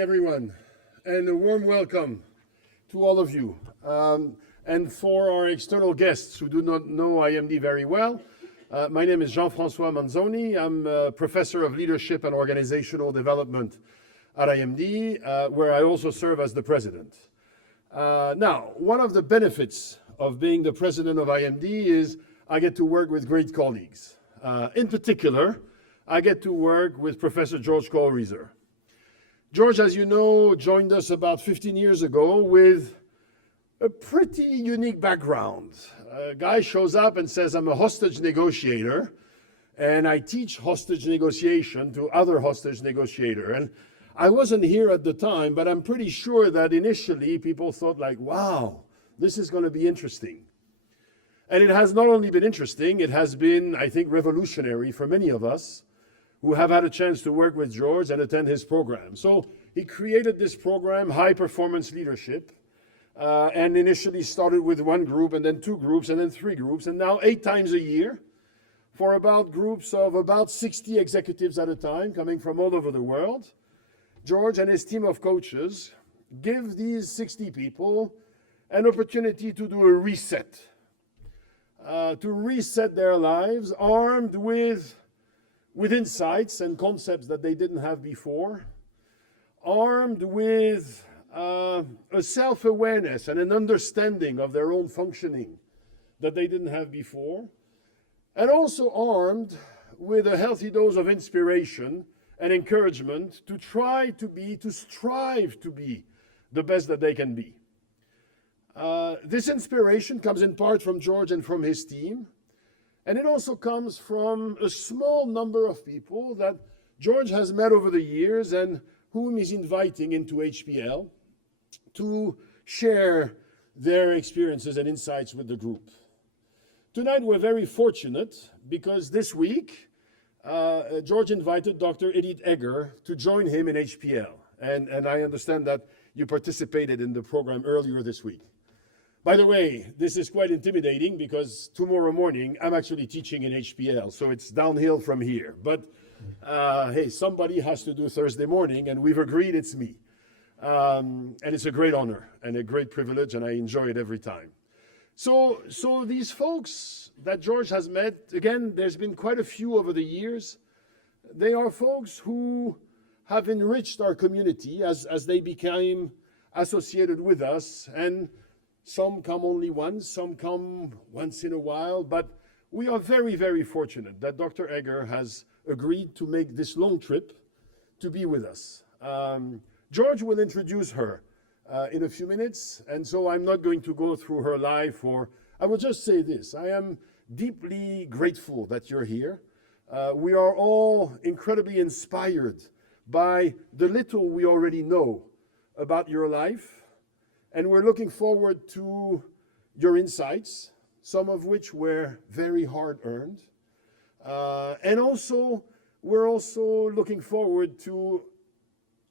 everyone, and a warm welcome to all of you. And for our external guests who do not know IMD very well, my name is Jean-François Manzoni. I'm a professor of leadership and organizational development at IMD, where I also serve as the president. Now, one of the benefits of being the president of IMD is I get to work with great colleagues. In particular, I get to work with Professor George Kohlreiser. George, as you know, joined us about 15 years ago with a pretty unique background. A guy shows up and says, I'm a hostage negotiator, and I teach hostage negotiation to other hostage negotiators. And I wasn't here at the time, but I'm pretty sure that initially people thought like, wow, this is going to be interesting. And it has not only been interesting, it has been, I think, revolutionary for many of us who have had a chance to work with George and attend his program. So he created this program, High Performance Leadership, and initially started with one group, and then two groups, and then three groups, and now 8 times a year for about groups of about 60 executives at a time coming from all over the world. George and his team of coaches give these 60 people an opportunity to do a reset, to reset their lives, armed with insights and concepts that they didn't have before, armed with a self-awareness and an understanding of their own functioning that they didn't have before, and also armed with a healthy dose of inspiration and encouragement to strive to be the best that they can be. This inspiration comes in part from George and from his team, and it also comes from a small number of people that George has met over the years and whom he's inviting into HPL to share their experiences and insights with the group. Tonight we're very fortunate because this week George invited Dr. Edith Eger to join him in HPL. And I understand that you participated in the program earlier this week. By the way, this is quite intimidating because tomorrow morning I'm actually teaching in HPL, so it's downhill from here. But hey, somebody has to do Thursday morning, and we've agreed it's me. And it's a great honor and a great privilege, and I enjoy it every time. So these folks that George has met, again, there's been quite a few over the years. They are folks who have enriched our community as they became associated with us, and some come only once, some come once in a while, but we are very, very fortunate that Dr. Eger has agreed to make this long trip to be with us. George will introduce her in a few minutes, and so I'm not going to go through her life, I will just say this. I am deeply grateful that you're here. We are all incredibly inspired by the little we already know about your life, and we're looking forward to your insights, some of which were very hard-earned. And also, we're also looking forward to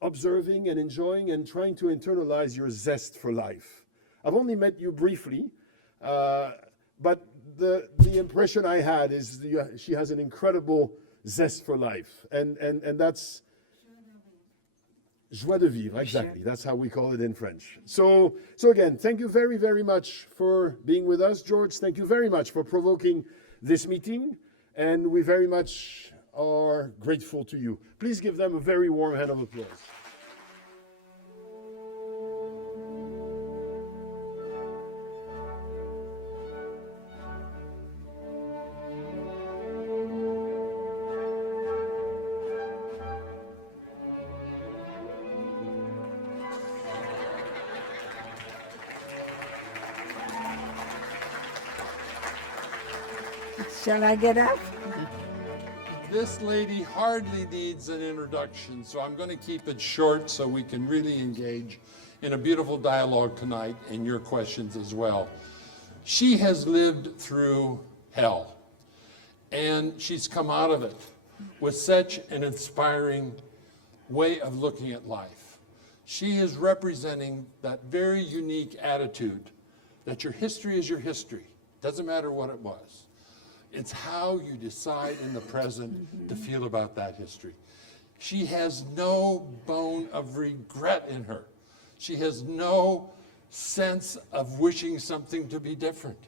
observing and enjoying and trying to internalize your zest for life. I've only met you briefly, but the impression I had is she has an incredible zest for life. And that's joie de vivre, exactly. That's how we call it in French. So again, thank you very, very much for being with us. George, thank you very much for provoking this meeting, and we very much are grateful to you. Please give them a very warm hand of applause. Shall I get up? This lady hardly needs an introduction, so I'm going to keep it short so we can really engage in a beautiful dialogue tonight and your questions as well. She has lived through hell, and she's come out of it with such an inspiring way of looking at life. She is representing that very unique attitude that your history is your history. Doesn't matter what it was. It's how you decide in the present to feel about that history. She has no bone of regret in her. She has no sense of wishing something to be different.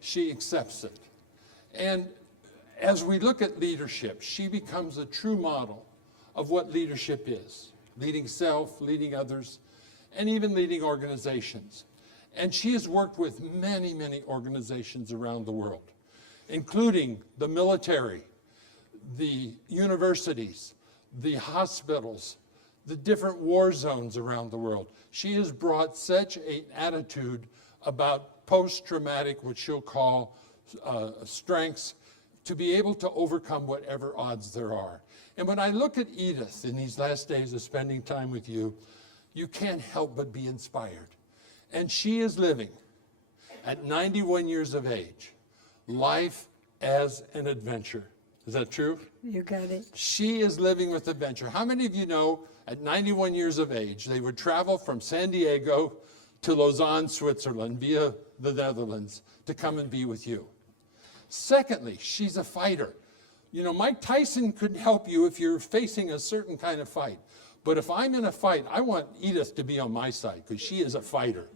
She accepts it. And as we look at leadership, she becomes a true model of what leadership is. Leading self, leading others, and even leading organizations. And she has worked with many, many organizations around the world, including the military, the universities, the hospitals, the different war zones around the world. She has brought such an attitude about post-traumatic, what she'll call strengths, to be able to overcome whatever odds there are. And when I look at Edith in these last days of spending time with you, you can't help but be inspired. And she is living, at 91 years of age, life as an adventure. Is that true? You got it. She is living with adventure. How many of you know at 91 years of age, they would travel from San Diego to Lausanne, Switzerland, via the Netherlands, to come and be with you? Secondly, she's a fighter. You know, Mike Tyson could help you if you're facing a certain kind of fight. But if I'm in a fight, I want Edith to be on my side because she is a fighter.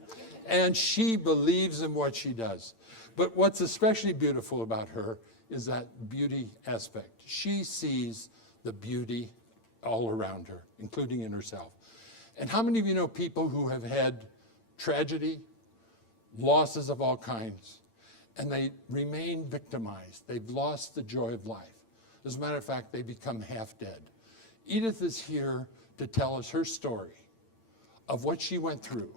And she believes in what she does. But what's especially beautiful about her is that beauty aspect. She sees the beauty all around her, including in herself. And how many of you know people who have had tragedy, losses of all kinds, and they remain victimized? They've lost the joy of life. As a matter of fact, they become half dead. Edith is here to tell us her story of what she went through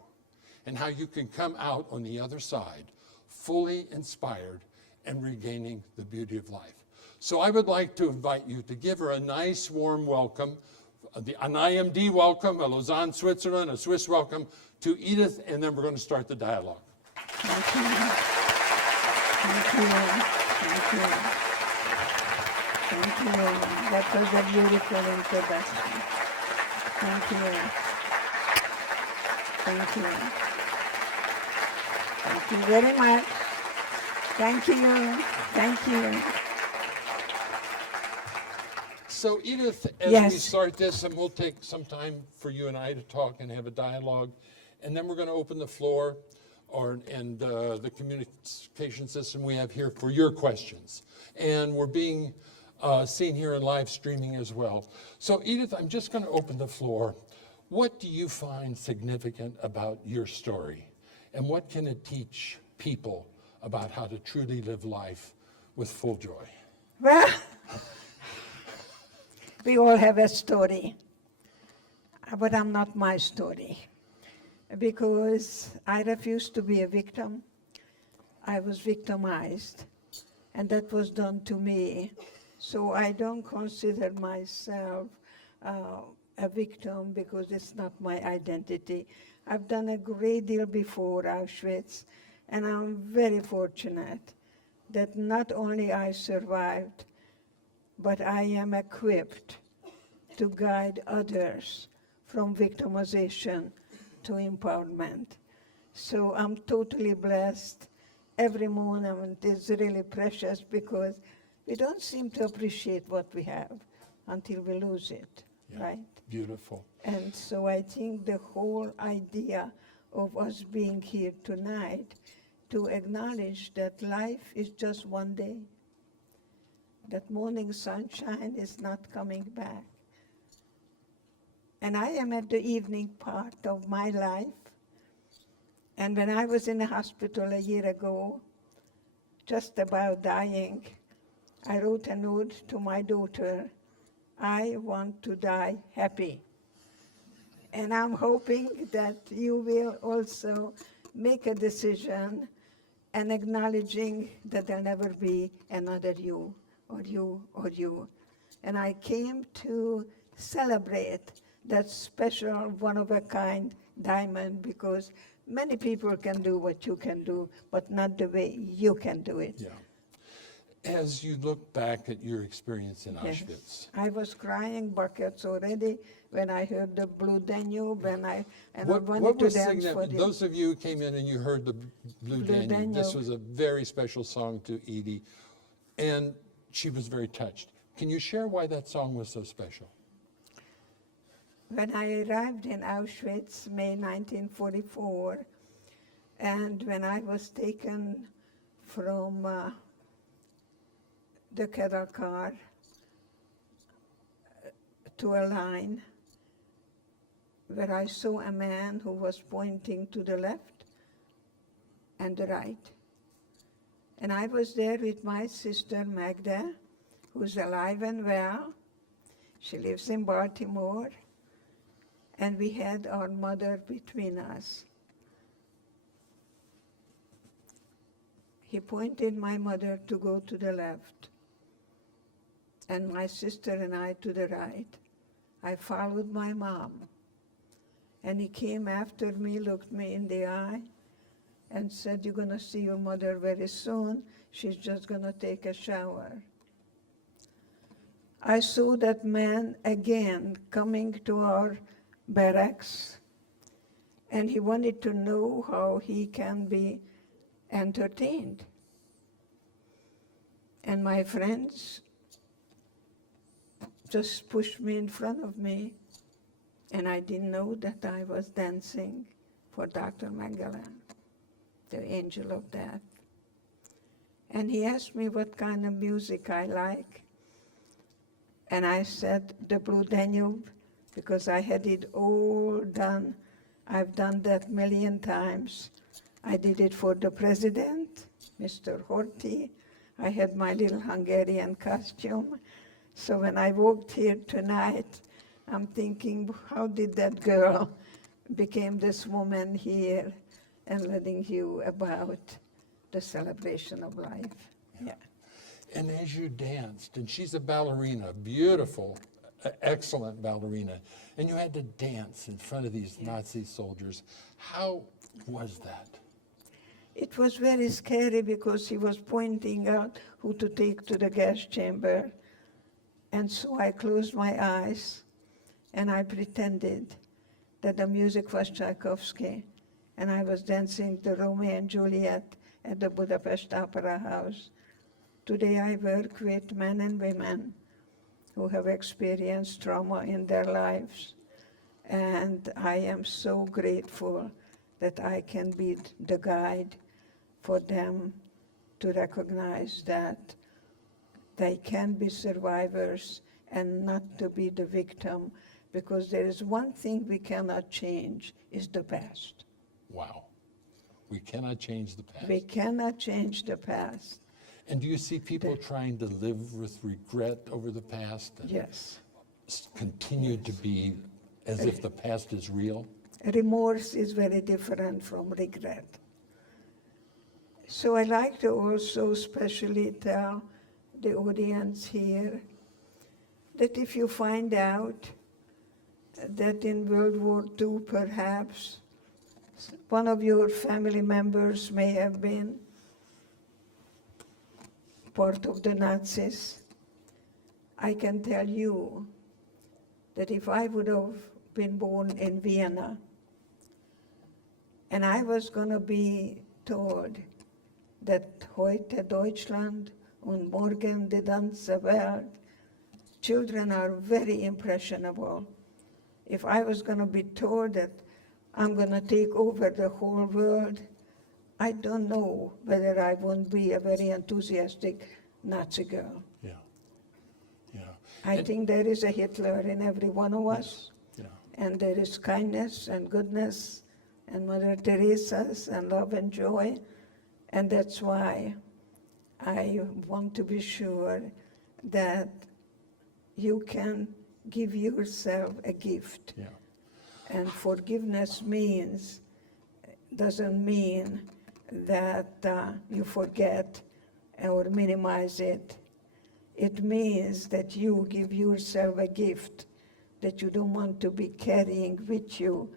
and how you can come out on the other side fully inspired and regaining the beauty of life. So I would like to invite you to give her a nice warm welcome, an IMD welcome, a Lausanne, Switzerland, a Swiss welcome to Edith, and then we're going to start the dialogue. Thank you. Thank you. Thank you. Thank you. That was a beautiful introduction. Thank you. Thank you. Thank you very much. Thank you. Thank you. So Edith, as Yes. we start this, and we'll take some time for you and I to talk and have a dialogue, and then we're going to open the floor and the communication system we have here for your questions. And we're being seen here in live streaming as well. So Edith, I'm just going to open the floor. What do you find significant about your story? And what can it teach people about how to truly live life with full joy? Well, we all have a story, but I'm not my story, because I refused to be a victim. I was victimized, and that was done to me. So I don't consider myself a victim because it's not my identity. I've done a great deal before Auschwitz, and I'm very fortunate that not only I survived, but I am equipped to guide others from victimization to empowerment. So I'm totally blessed. Every moment is really precious because we don't seem to appreciate what we have until we lose it, right? Beautiful. And so I think the whole idea of us being here tonight to acknowledge that life is just one day, that morning sunshine is not coming back. And I am at the evening part of my life. And when I was in the hospital a year ago, just about dying, I wrote a note to my daughter, I want to die happy. And I'm hoping that you will also make a decision and acknowledging that there'll never be another you, or you, or you. And I came to celebrate that special, one-of-a-kind diamond, because many people can do what you can do, but not the way you can do it. Yeah. As you look back at your experience in Yes. Auschwitz, I was crying buckets already when I heard the Blue Danube, and I wanted to was dance for significant? you. Those of you who came in and you heard the Blue Danube, this Danube. was a very special song to Edie, and she was very touched. Can you share why that song was so special? when I arrived in Auschwitz, May 1944, and when I was taken from the cattle car to a line where I saw a man who was pointing to the left and the right. And I was there with my sister Magda, who's alive and well. She lives in Baltimore. And we had our mother between us. He pointed my mother to go to the left, and my sister and I to the right. I followed my mom. And he came after me, looked me in the eye, and said, "You're going to see your mother very soon. She's just going to take a shower." I saw that man again coming to our barracks, and he wanted to know how he can be entertained. And my friends just pushed me in front of me, and I didn't know that I was dancing for Dr. Magdalene, the angel of death. And he asked me what kind of music I like, and I said the Blue Danube, because I had it all done. I've done that 1,000,000 times. I did it for the president, Mr. Horthy. I had my little Hungarian costume. So when I walked here tonight, I'm thinking, how did that girl become this woman here and letting you about the celebration of life? Yeah. And as you danced, and she's a ballerina, beautiful, excellent ballerina, and you had to dance in front of these Nazi soldiers. How was that? It was very scary because he was pointing out who to take to the gas chamber. And so I closed my eyes and I pretended that the music was Tchaikovsky, and I was dancing the Romeo and Juliet at the Budapest Opera House. Today I work with men and women who have experienced trauma in their lives. And I am so grateful that I can be the guide for them to recognize that they can be survivors and not to be the victim, because there is one thing we cannot change, is the past. Wow. We cannot change the past. We cannot change the past. And do you see people trying to live with regret over the past? And Yes. continue to be as if the past is real? Remorse is very different from regret. So I like to also especially tell the audience here that if you find out that in World War II perhaps one of your family members may have been part of the Nazis, I can tell you that if I would have been born in Vienna and I was going to be told that heute Deutschland und morgen die ganze Welt, children are very impressionable. If I was going to be told that I'm going to take over the whole world, I don't know whether I won't be a very enthusiastic Nazi girl. Yeah. Yeah. I think there is a Hitler in every one of us, Yeah. and there is kindness and goodness and Mother Teresa's and love and joy, and that's why I want to be sure that you can give yourself a gift. Yeah. And forgiveness doesn't mean that you forget or minimize it. It means that you give yourself a gift, that you don't want to be carrying with you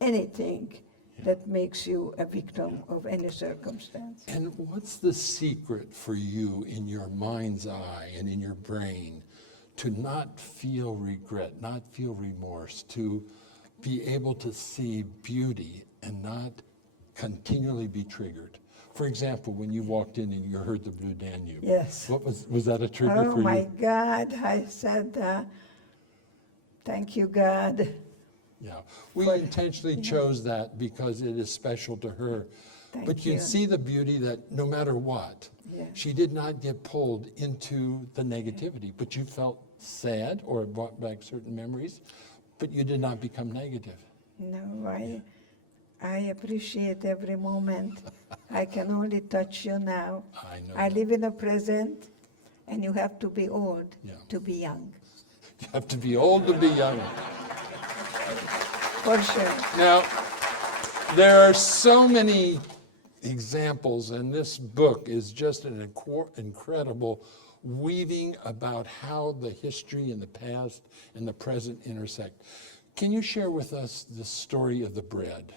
anything that makes you a victim of any circumstance. And what's the secret for you in your mind's eye and in your brain to not feel regret, not feel remorse, to be able to see beauty and not continually be triggered? For example, when you walked in and you heard the Blue Danube. Yes. What was that a trigger Oh for you? my God, I said, thank you, God, Yeah, we For- intentionally chose that because it is special to her. Thank But you you. see the beauty that no matter what, Yes. she did not get pulled into the negativity, but you felt sad or it brought back certain memories, but you did not become negative. No, I appreciate every moment. I can only touch you now. I know. I live in the present, and you have to be old Yeah. to be young, You have to be old to be young. for sure. Now, there are so many examples, and this book is just an incredible weaving about how the history and the past and the present intersect. Can you share with us the story of the bread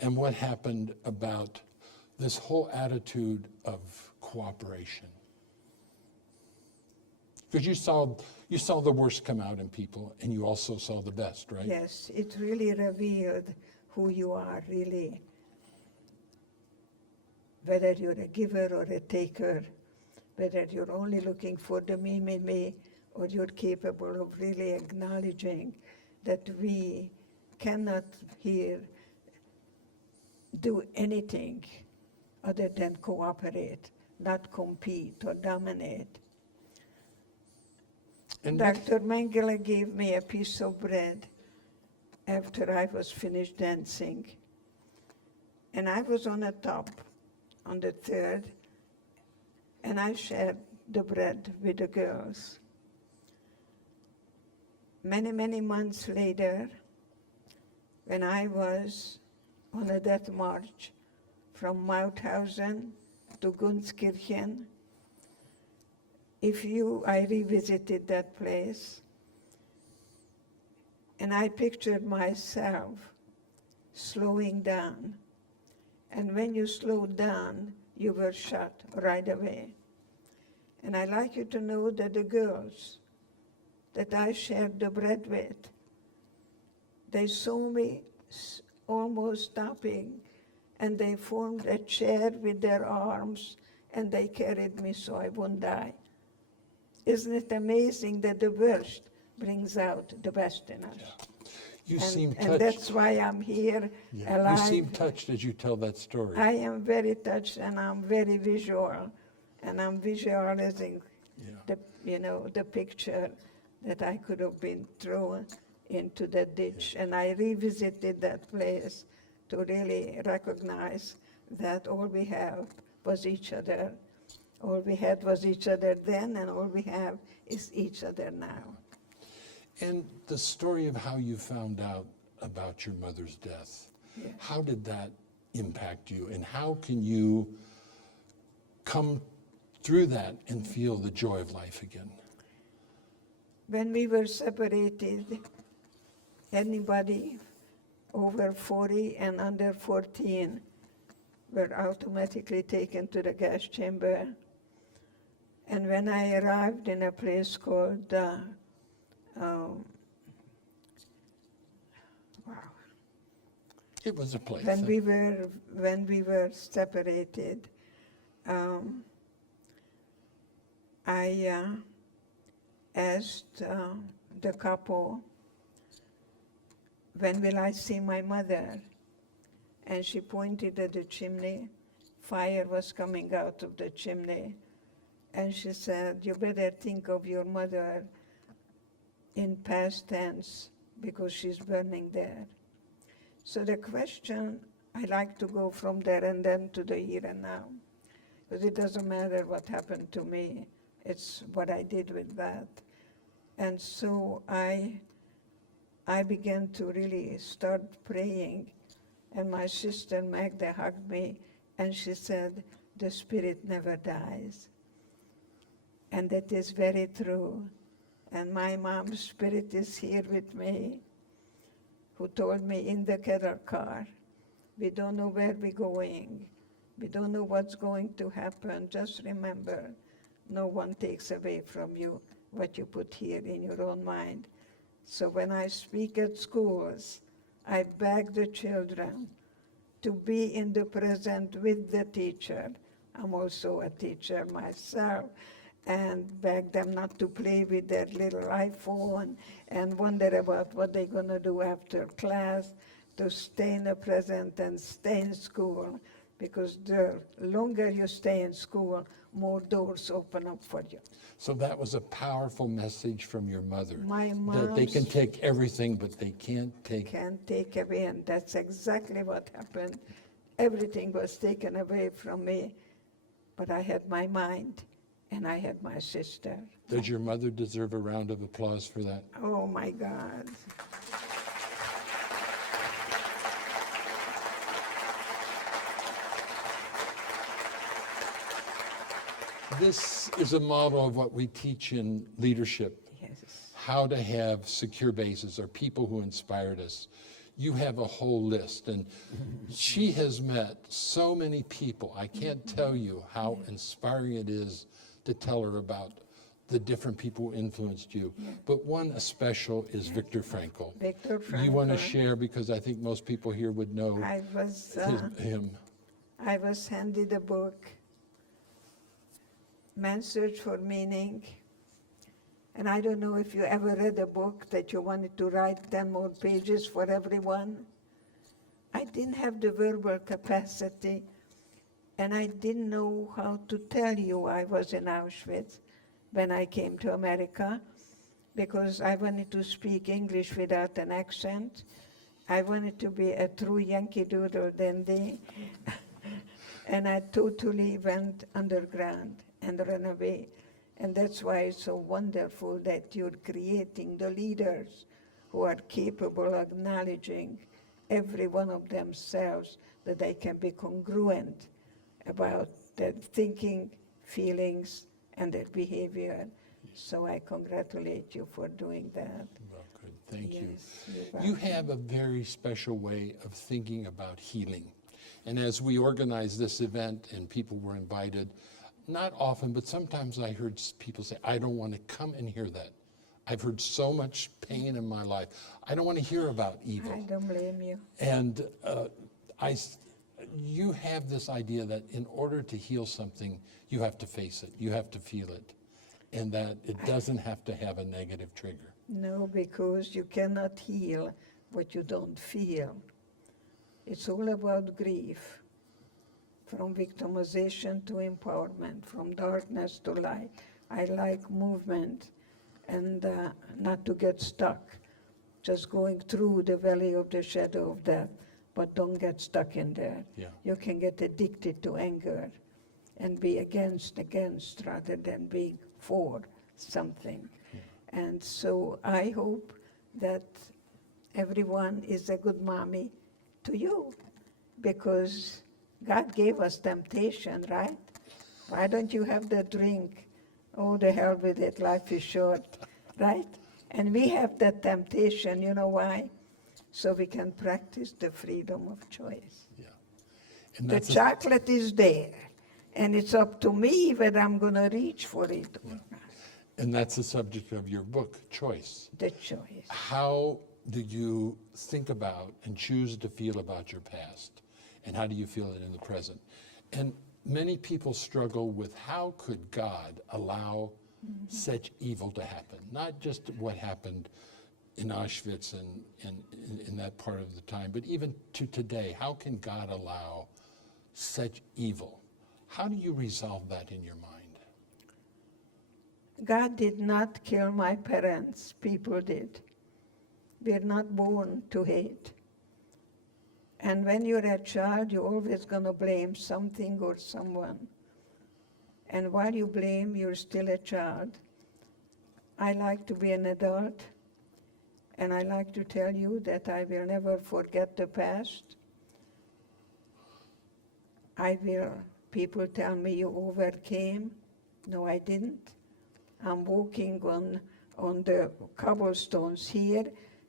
and what happened about this whole attitude of cooperation? Because you saw the worst come out in people, and you also saw the best, right? Yes, it really revealed who you are, really. Whether you're a giver or a taker, whether you're only looking for the me, or you're capable of really acknowledging that we cannot here do anything other than cooperate, not compete or dominate. And Dr. Mengele gave me a piece of bread after I was finished dancing. And I was on the top, on the third, and I shared the bread with the girls. Many, many months later, when I was on a death march from Mauthausen to Gunskirchen, I revisited that place, and I pictured myself slowing down. And when you slowed down, you were shot right away. And I'd like you to know that the girls that I shared the bread with, they saw me almost stopping, and they formed a chair with their arms, and they carried me so I wouldn't die. Isn't it amazing that the worst brings out the best in us? you seem touched. And that's why I'm here, Yeah, alive. you seem touched as you tell that story. I am very touched, and I'm very visual, and I'm visualizing Yeah. the picture that I could have been thrown into the ditch. And I revisited that place to really recognize that all we have was each other. All we had was each other then, and all we have is each other now. And the story of how you found out about your mother's death, Yeah. how did that impact you? And how can you come through that and feel the joy of life again? When we were separated, anybody over 40 and under 14 were automatically taken to the gas chamber. And when I arrived in a place called, It was a place. when we were separated, I asked the couple, when will I see my mother? And she pointed at the chimney. Fire was coming out of the chimney. And she said, you better think of your mother in past tense because she's burning there. So the question, I like to go from there and then to the here and now. Because it doesn't matter what happened to me, it's what I did with that. And so I began to really start praying, and my sister Magda hugged me, and she said, the spirit never dies. And that is very true. And my mom's spirit is here with me, who told me in the cattle car, we don't know where we're going. We don't know what's going to happen. Just remember, no one takes away from you what you put here in your own mind. So when I speak at schools, I beg the children to be in the present with the teacher. I'm also a teacher myself. and beg them not to play with their little iPhone and wonder about what they're going to do after class, to stay in the present and stay in school, because the longer you stay in school, more doors open up for you. So that was a powerful message from your mother. My That they can mom's take everything, but they can't take. can't take away, and that's exactly what happened. Everything was taken away from me, but I had my mind, and I had my sister. Does your mother deserve a round of applause for that? Oh my God. This is a model of what we teach in leadership. Yes. How to have secure bases, or people who inspired us. You have a whole list, and she has met so many people. I can't tell you how inspiring it is to tell her about the different people who influenced you. But one especial is Viktor Frankl. Viktor You want to Frankl. share, because I think most people here would know I was him. I was handed a book, Man's Search for Meaning. And I don't know if you ever read a book that you wanted to write 10 more pages for everyone. I didn't have the verbal capacity, and I didn't know how to tell you I was in Auschwitz when I came to America, because I wanted to speak English without an accent. I wanted to be a true Yankee Doodle dandy. And I totally went underground and ran away. And that's why it's so wonderful that you're creating the leaders who are capable of acknowledging every one of themselves, that they can be congruent about their thinking, feelings, and their behavior. So I congratulate you for doing that. Well, good. Thank you. Yes, you're You welcome. have a very special way of thinking about healing. And as we organized this event and people were invited, not often, but sometimes I heard people say, I don't want to come and hear that. I've heard so much pain in my life. I don't want to hear about evil. I don't blame you. And you have this idea that in order to heal something, you have to face it, you have to feel it, and that it doesn't have to have a negative trigger. No, because you cannot heal what you don't feel. It's all about grief, from victimization to empowerment, from darkness to light. I like movement and not to get stuck, just going through the valley of the shadow of death, but don't get stuck in there. Yeah. You can get addicted to anger and be against rather than being for something. And so I hope that everyone is a good mommy to you, because God gave us temptation, right? Why don't you have the drink? Oh, the hell with it, life is short, right? And we have that temptation, you know why? So we can practice the freedom of choice. Yeah. And The that's chocolate is there, and it's up to me whether I'm going to reach for it or not. and that's the subject of your book, Choice. The choice. How do you think about and choose to feel about your past? And how do you feel it in the present? And many people struggle with, how could God allow such evil to happen? Not just what happened in Auschwitz and in that part of the time, but even to today. How can God allow such evil? How do you resolve that in your mind? God did not kill my parents, people did. We're not born to hate. And when you're a child, you're always going to blame something or someone. And while you blame, you're still a child. I like to be an adult, and I like to tell you that I will never forget the past. People tell me you overcame. No, I didn't. I'm walking on the cobblestones here,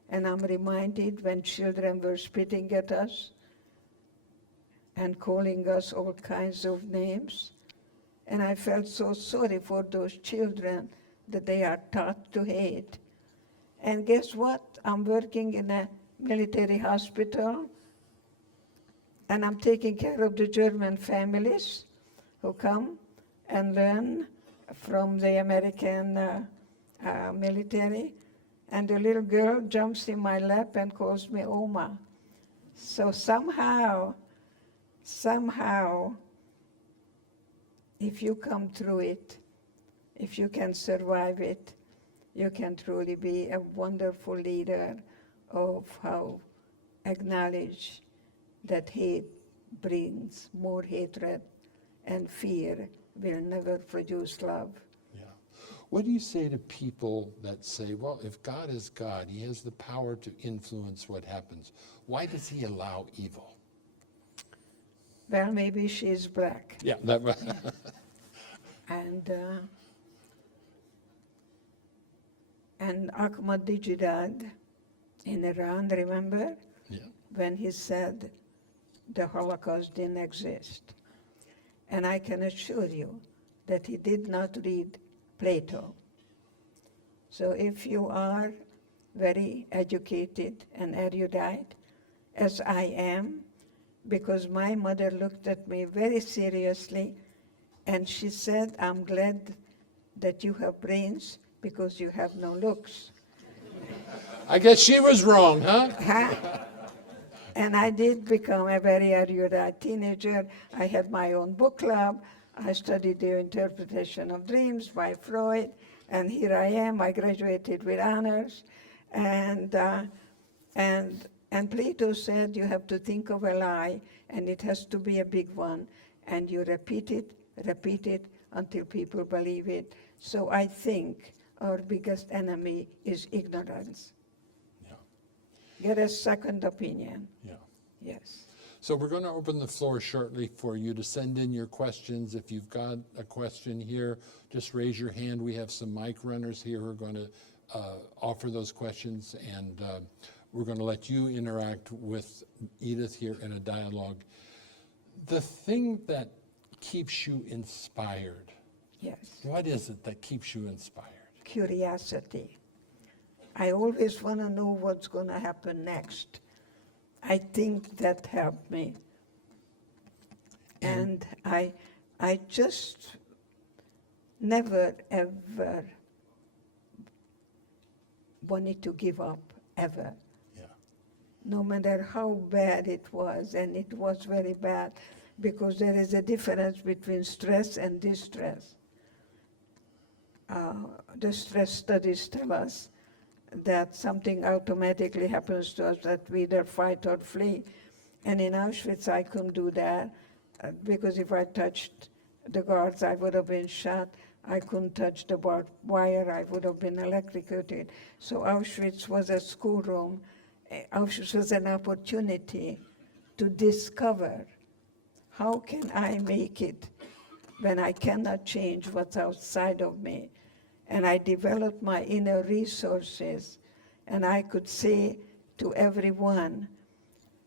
and I'm reminded when children were spitting at us and calling us all kinds of names. And I felt so sorry for those children that they are taught to hate. And guess what? I'm working in a military hospital, and I'm taking care of the German families who come and learn from the American military, and the little girl jumps in my lap and calls me Oma. So somehow, if you come through it, if you can survive it, you can truly be a wonderful leader of how acknowledge that hate brings more hatred, and fear will never produce love. Yeah. What do you say to people that say, well, if God is God, he has the power to influence what happens. Why does he allow evil? Well, maybe she's black. Yeah, that And Ahmadinejad in Iran, remember? Yeah. When he said the Holocaust didn't exist. And I can assure you that he did not read Plato. So if you are very educated and erudite, as I am, because my mother looked at me very seriously and she said, I'm glad that you have brains because you have no looks. I guess she was wrong, huh? And I did become a very erudite teenager. I had my own book club. I studied the interpretation of dreams by Freud, and here I am. I graduated with honors, and Plato said you have to think of a lie, and it has to be a big one, and you repeat it until people believe it. So I think our biggest enemy is ignorance. Get a second opinion. Yeah. Yes. So we're going to open the floor shortly for you to send in your questions. If you've got a question here, just raise your hand. We have some mic runners here who are going to offer those questions, and we're going to let you interact with Edith here in a dialogue. The thing that keeps you inspired, Yes. what is it that keeps you inspired? Curiosity. I always want to know what's going to happen next. I think that helped me. And I just never, ever wanted to give up, ever. Yeah. No matter how bad it was, and it was very bad, because there is a difference between stress and distress. The stress studies tell us that something automatically happens to us, that we either fight or flee. And in Auschwitz, I couldn't do that because if I touched the guards, I would have been shot. I couldn't touch the barbed wire, I would have been electrocuted. So Auschwitz was a schoolroom. Auschwitz was an opportunity to discover how can I make it when I cannot change what's outside of me. And I developed my inner resources, and I could say to everyone,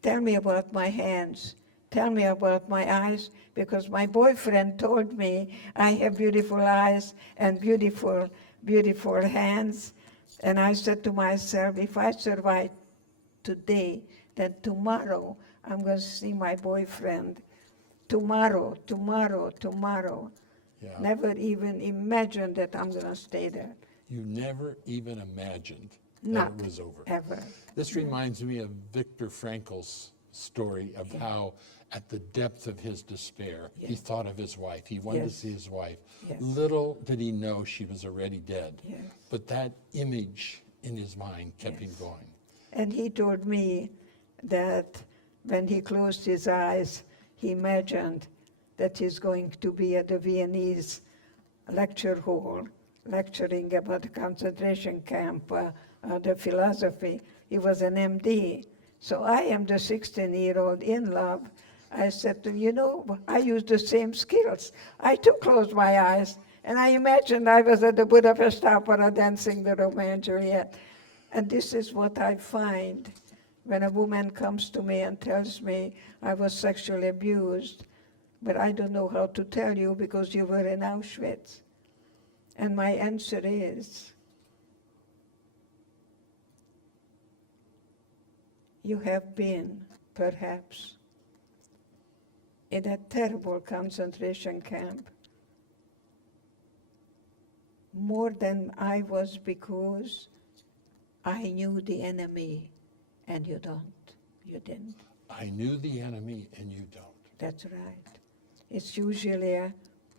tell me about my hands, tell me about my eyes, because my boyfriend told me I have beautiful eyes and beautiful, beautiful hands. And I said to myself, if I survive today, then tomorrow I'm going to see my boyfriend. Tomorrow. Yeah. Never even imagined that I'm going to stay there. You never even imagined Not that it was over. ever. This reminds me of Viktor Frankl's story of how at the depth of his despair, he Yes. thought of his wife. He wanted to Yes. see his wife. Yes. Little did he know she was already dead. Yes. But that image in his mind kept him Yes. going. And he told me that when he closed his eyes, he imagined that he's going to be at the Viennese lecture hall, lecturing about the concentration camp, the philosophy. He was an MD. So I am the 16-year-old in love. I said to him, I used the same skills. I too closed my eyes, and I imagined I was at the Budapest Opera dancing the Romeo and Juliet. And this is what I find when a woman comes to me and tells me I was sexually abused, but I don't know how to tell you because you were in Auschwitz. And my answer is, you have been, perhaps, in a terrible concentration camp, more than I was, because I knew the enemy and you don't. You didn't. I knew the enemy and you don't. That's right. It's usually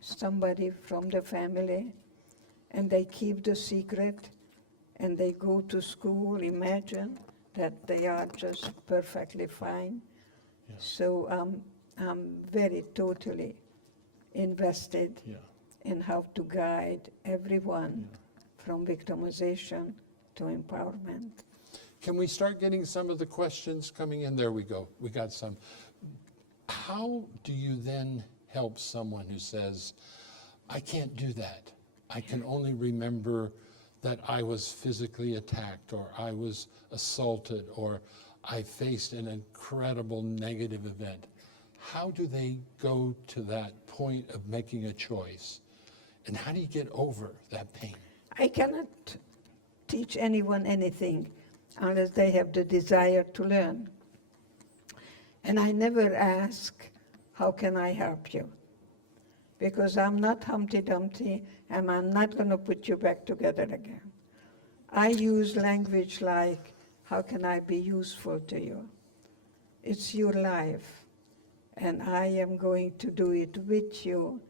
somebody from the family, and they keep the secret, and they go to school, imagine that they are just perfectly fine. Yeah. So I'm very totally invested Yeah. in how to guide everyone from victimization to empowerment. Can we start getting some of the questions coming in? There we go. We got some. How do you then help someone who says, I can't do that. I can only remember that I was physically attacked, or I was assaulted, or I faced an incredible negative event. How do they go to that point of making a choice? And how do you get over that pain? I cannot teach anyone anything unless they have the desire to learn. And I never ask, how can I help you? Because I'm not Humpty Dumpty, and I'm not going to put you back together again. I use language like, how can I be useful to you? It's your life, and I am going to do it with you.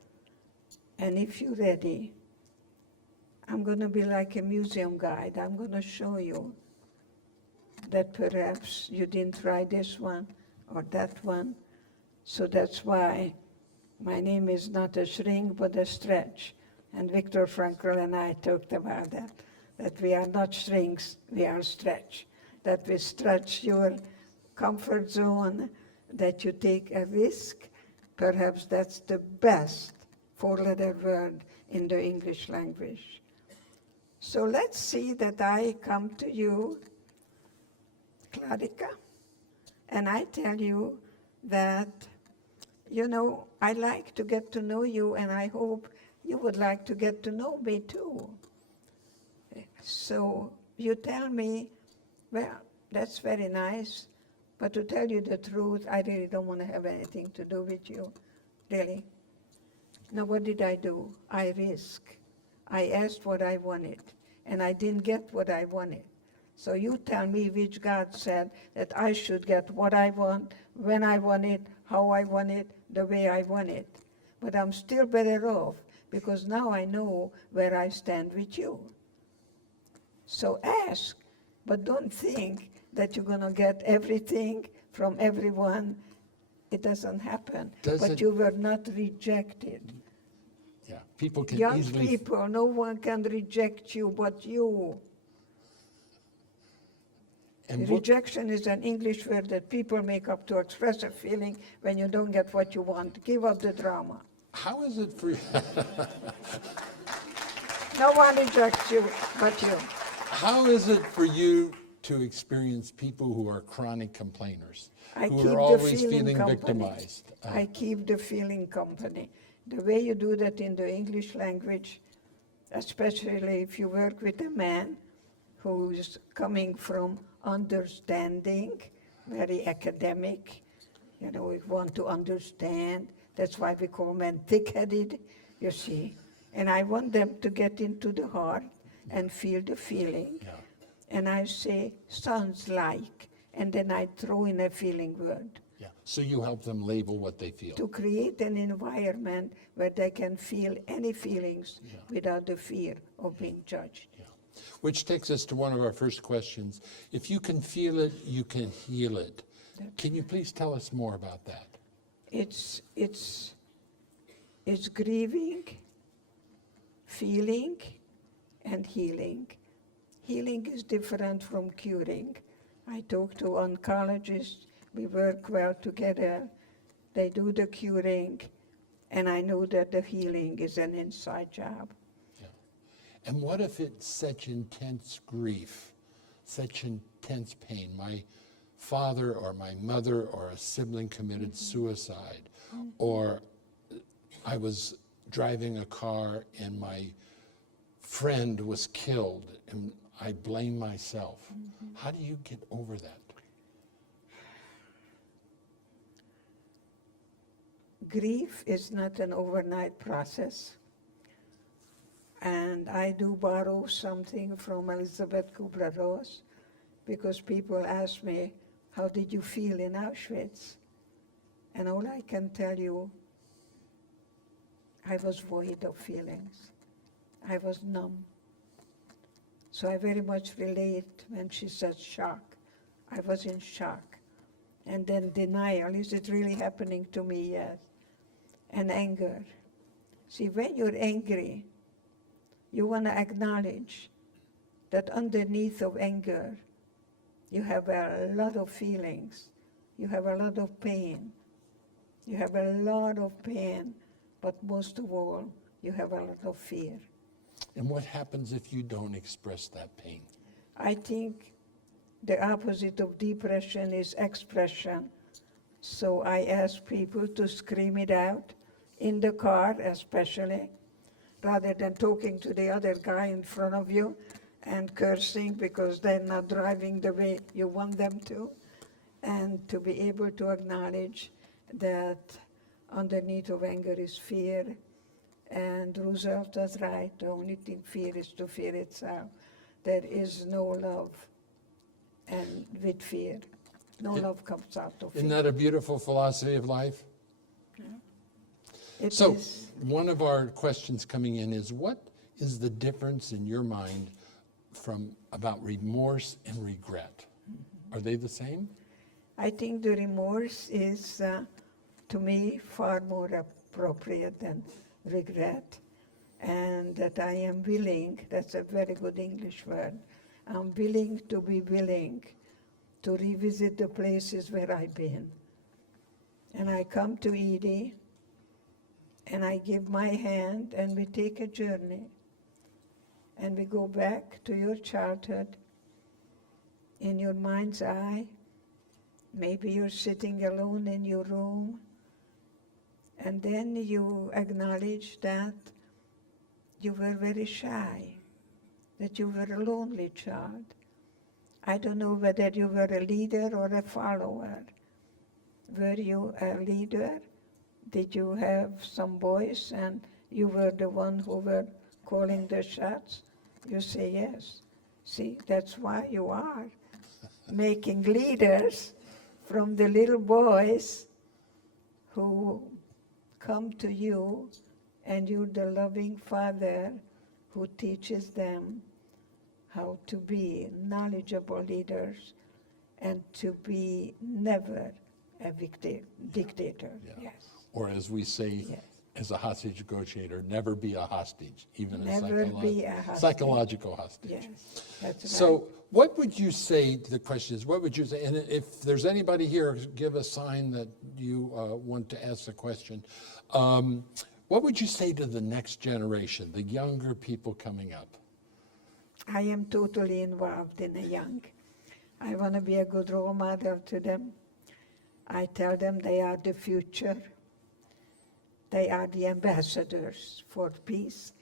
And if you're ready, I'm going to be like a museum guide. I'm going to show you that perhaps you didn't try this one or that one. So that's why my name is not a shrink, but a stretch. And Viktor Frankl and I talked about that we are not shrinks, we are stretch. That we stretch your comfort zone, that you take a risk. Perhaps that's the best four-letter word in the English language. So let's see that I come to you, Clarika, and I tell you that, you know, I like to get to know you, and I hope you would like to get to know me too. So you tell me, well, that's very nice, but to tell you the truth, I really don't want to have anything to do with you, really. Now, what did I do? I risk. I asked what I wanted, and I didn't get what I wanted. So you tell me which God said that I should get what I want, when I want it, how I want it, the way I want it. But I'm still better off, because now I know where I stand with you. So ask, but don't think that you're going to get everything from everyone. It doesn't happen. But you were not rejected. Yeah, people can Young easily... people, no one can reject you but you. And Rejection is an English word that people make up to express a feeling when you don't get what you want. Give up the drama. how is it for you? No one rejects you but you. How is it for you to experience people who are chronic complainers, I who keep are the always feeling feeling company. victimized? I keep the feeling company. The way you do that in the English language, especially if you work with a man who is coming from understanding, very academic, you know, we want to understand. That's why we call men thick-headed, you see. And I want them to get into the heart and feel the feeling. Yeah. And I say, sounds like, and then I throw in a feeling word Yeah. So you help them label what they feel. to create an environment where they can feel any feelings without the fear of being judged. Yeah. Which takes us to one of our first questions. If you can feel it, you can heal it. Can you please tell us more about that? It's grieving, feeling, and healing. Healing is different from curing. I talk to oncologists, we work well together. They do the curing, and I know that the healing is an inside job. Yeah. And what if it's such intense grief, such intense pain? My father or my mother or a sibling committed suicide, or I was driving a car and my friend was killed and I blame myself. How do you get over that? Grief is not an overnight process. And I do borrow something from Elizabeth Kubler-Ross, because people ask me, how did you feel in Auschwitz? And all I can tell you, I was void of feelings. I was numb. So I very much relate when she says shock. I was in shock. And then denial, is it really happening to me? Yes. And anger. See, when you're angry, you want to acknowledge that underneath of anger, you have a lot of feelings. You have a lot of pain. You have a lot of pain, but most of all, you have a lot of fear. And what happens if you don't express that pain? I think the opposite of depression is expression. So I ask people to scream it out, in the car especially, rather than talking to the other guy in front of you and cursing because they're not driving the way you want them to, and to be able to acknowledge that underneath of anger is fear. And Roosevelt was right, the only thing fear is to fear itself. There is no love and with fear. No love comes out of fear. Isn't that a beautiful philosophy of life? It So is. one of our questions coming in is, what is the difference in your mind about remorse and regret? Are they the same? I think the remorse is, to me, far more appropriate than regret. And that I am willing, that's a very good English word, I'm willing to be willing to revisit the places where I've been. And I come to Edie, and I give my hand, and we take a journey. And we go back to your childhood, in your mind's eye. Maybe you're sitting alone in your room, and then you acknowledge that you were very shy, that you were a lonely child. I don't know whether you were a leader or a follower. Were you a leader? Did you have some voice and you were the one who were calling the shots? You say yes. See, that's why you are making leaders from the little boys who come to you, and you're the loving father who teaches them how to be knowledgeable leaders and to be never a dictator. Yeah. Yes. Or as we say, Yes. as a hostage negotiator, never be a hostage, even Never a be a hostage. psychological hostage. Yes, that's right. So what would you say, the question is, what would you say, and if there's anybody here, give a sign that you want to ask a question. What would you say to the next generation, the younger people coming up? I am totally involved in the young. I want to be a good role model to them. I tell them they are the future. They are the ambassadors for peace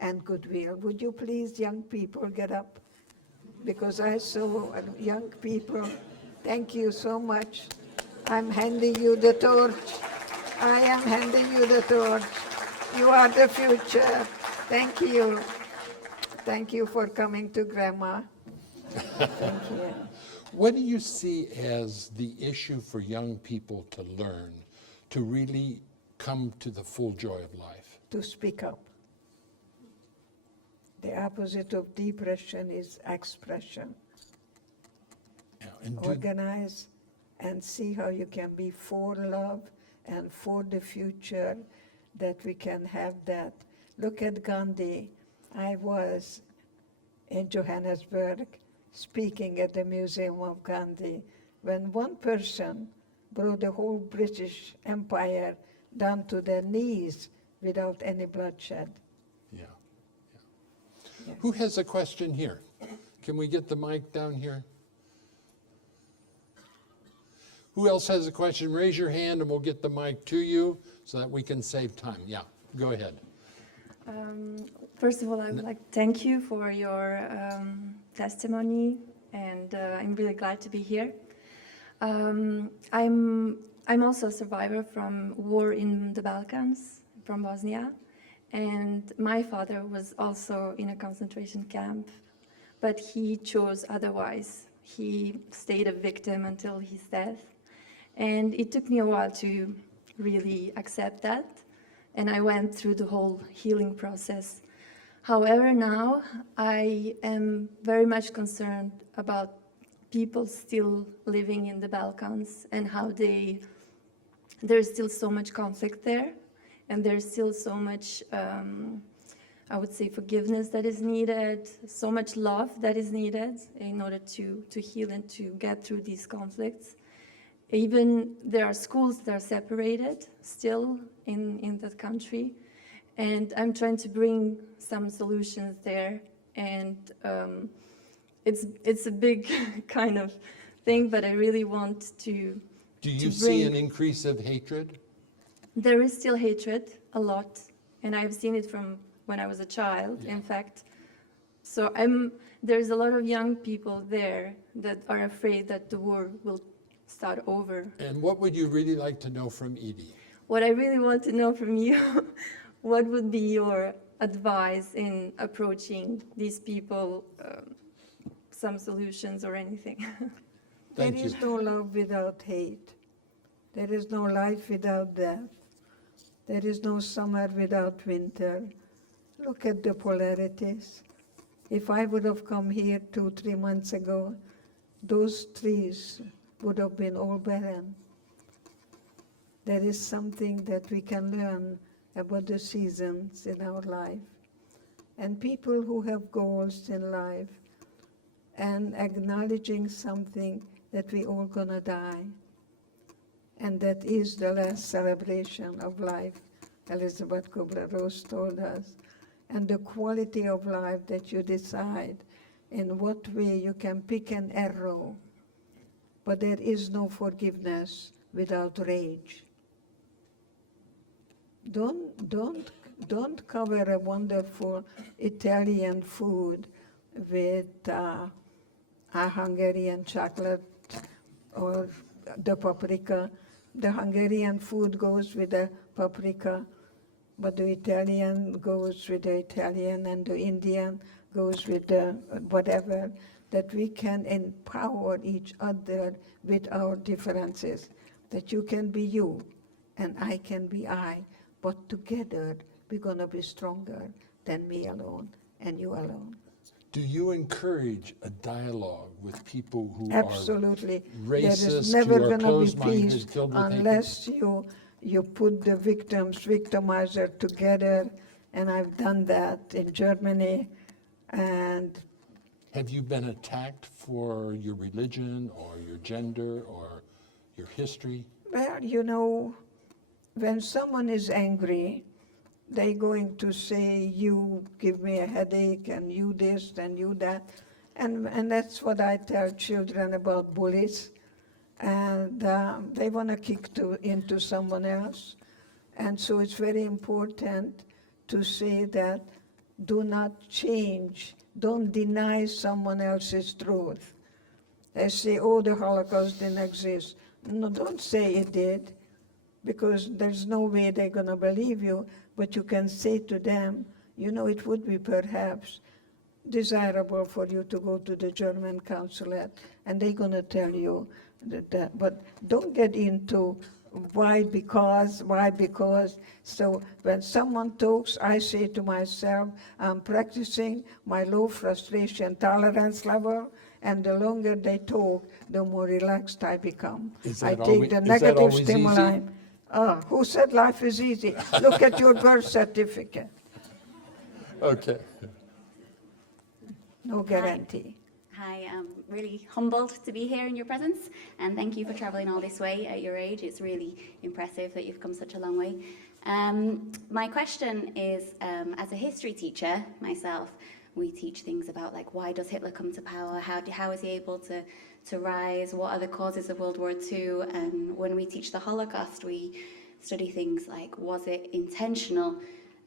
and goodwill. Would you please, young people, get up? Because I saw young people. Thank you so much. I'm handing you the torch. I am handing you the torch. You are the future. Thank you. Thank you for coming to Grandma. Thank you. What do you see as the issue for young people to learn, to really come to the full joy of life? To speak up. The opposite of depression is expression. Yeah, and Organize and see how you can be for love and for the future, that we can have that. Look at Gandhi. I was in Johannesburg speaking at the Museum of Gandhi when one person brought the whole British Empire down to their knees without any bloodshed. Yeah. Yes. Who has a question here? Can we get the mic down here? Who else has a question? Raise your hand and we'll get the mic to you so that we can save time. Yeah, go ahead. First of all, I would like to thank you for your testimony, and I'm really glad to be here. I'm also a survivor from war in the Balkans, from Bosnia, And my father was also in a concentration camp, but he chose otherwise. He stayed a victim until his death. And it took me a while to really accept that. And I went through the whole healing process. However, now I am very much concerned about people still living in the Balkans and how there's still so much conflict there. And there's still so much, I would say, forgiveness that is needed, so much love that is needed in order to heal and to get through these conflicts. Even there are schools that are separated still in that country. And I'm trying to bring some solutions there. And it's a big kind of thing, but I really want to Do you see an increase of hatred? There is still hatred, a lot, and I've seen it from when I was a child, in fact. So there's a lot of young people there that are afraid that the war will start over. And what would you really like to know from Edie? What I really want to know from you, what would be your advice in approaching these people, some solutions or anything? Thank There you. is no love without hate. There is no life without death. There is no summer without winter. Look at the polarities. If I would have come here 2-3 months ago, those trees would have been all barren. There is something that we can learn about the seasons in our life. And people who have goals in life and acknowledging something that we all gonna die. And that is the last celebration of life, Elizabeth Kubler-Ross told us. And the quality of life that you decide in what way you can pick an arrow. But there is no forgiveness without rage. Don't cover a wonderful Italian food with a Hungarian chocolate or the paprika. The Hungarian food goes with the paprika, but the Italian goes with the Italian, and the Indian goes with the whatever, that we can empower each other with our differences, that you can be you and I can be I, but together we're going to be stronger than me alone and you alone. Do you encourage a dialogue with people who Absolutely. are racist, There is never who are going to be closed-minded, peace filled with hatred? unless you put the victimizer together, and I've done that in Germany. And Have you been attacked for your religion or your gender or your history? well, when someone is angry, they're going to say, you give me a headache, and you this, and you that. And that's what I tell children about bullies. And they want to kick into someone else. And so it's very important to say that do not change, don't deny someone else's truth. They say, oh, the Holocaust didn't exist. No, don't say it did, because there's no way they're going to believe you. But you can say to them, it would be perhaps desirable for you to go to the German consulate, and they're going to tell you that. But don't get into why, because. So when someone talks, I say to myself, I'm practicing my low frustration tolerance level, and the longer they talk, the more relaxed I become. I take the negative stimuli. Who said life is easy? Look at your birth certificate. Okay. No guarantee. Hi, I'm really humbled to be here in your presence, and thank you for traveling all this way at your age. It's really impressive that you've come such a long way. My question is, as a history teacher myself, we teach things about like, why does Hitler come to power? How is he able to rise? What are the causes of World War II? And when we teach the Holocaust, we study things like, was it intentional,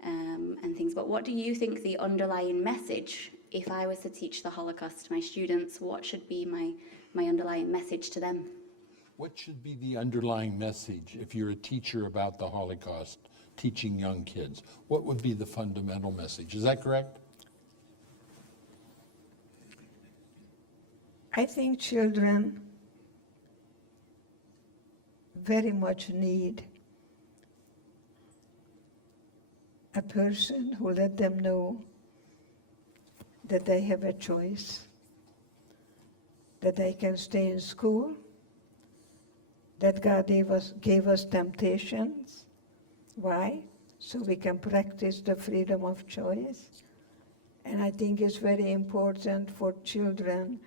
and things. But what do you think the underlying message, if I was to teach the Holocaust to my students, what should be my underlying message to them? What should be the underlying message if you're a teacher about the Holocaust teaching young kids, what would be the fundamental message? Is that correct? I think children very much need a person who let them know that they have a choice, that they can stay in school, that God gave us temptations. Why? So we can practice the freedom of choice. And I think it's very important for children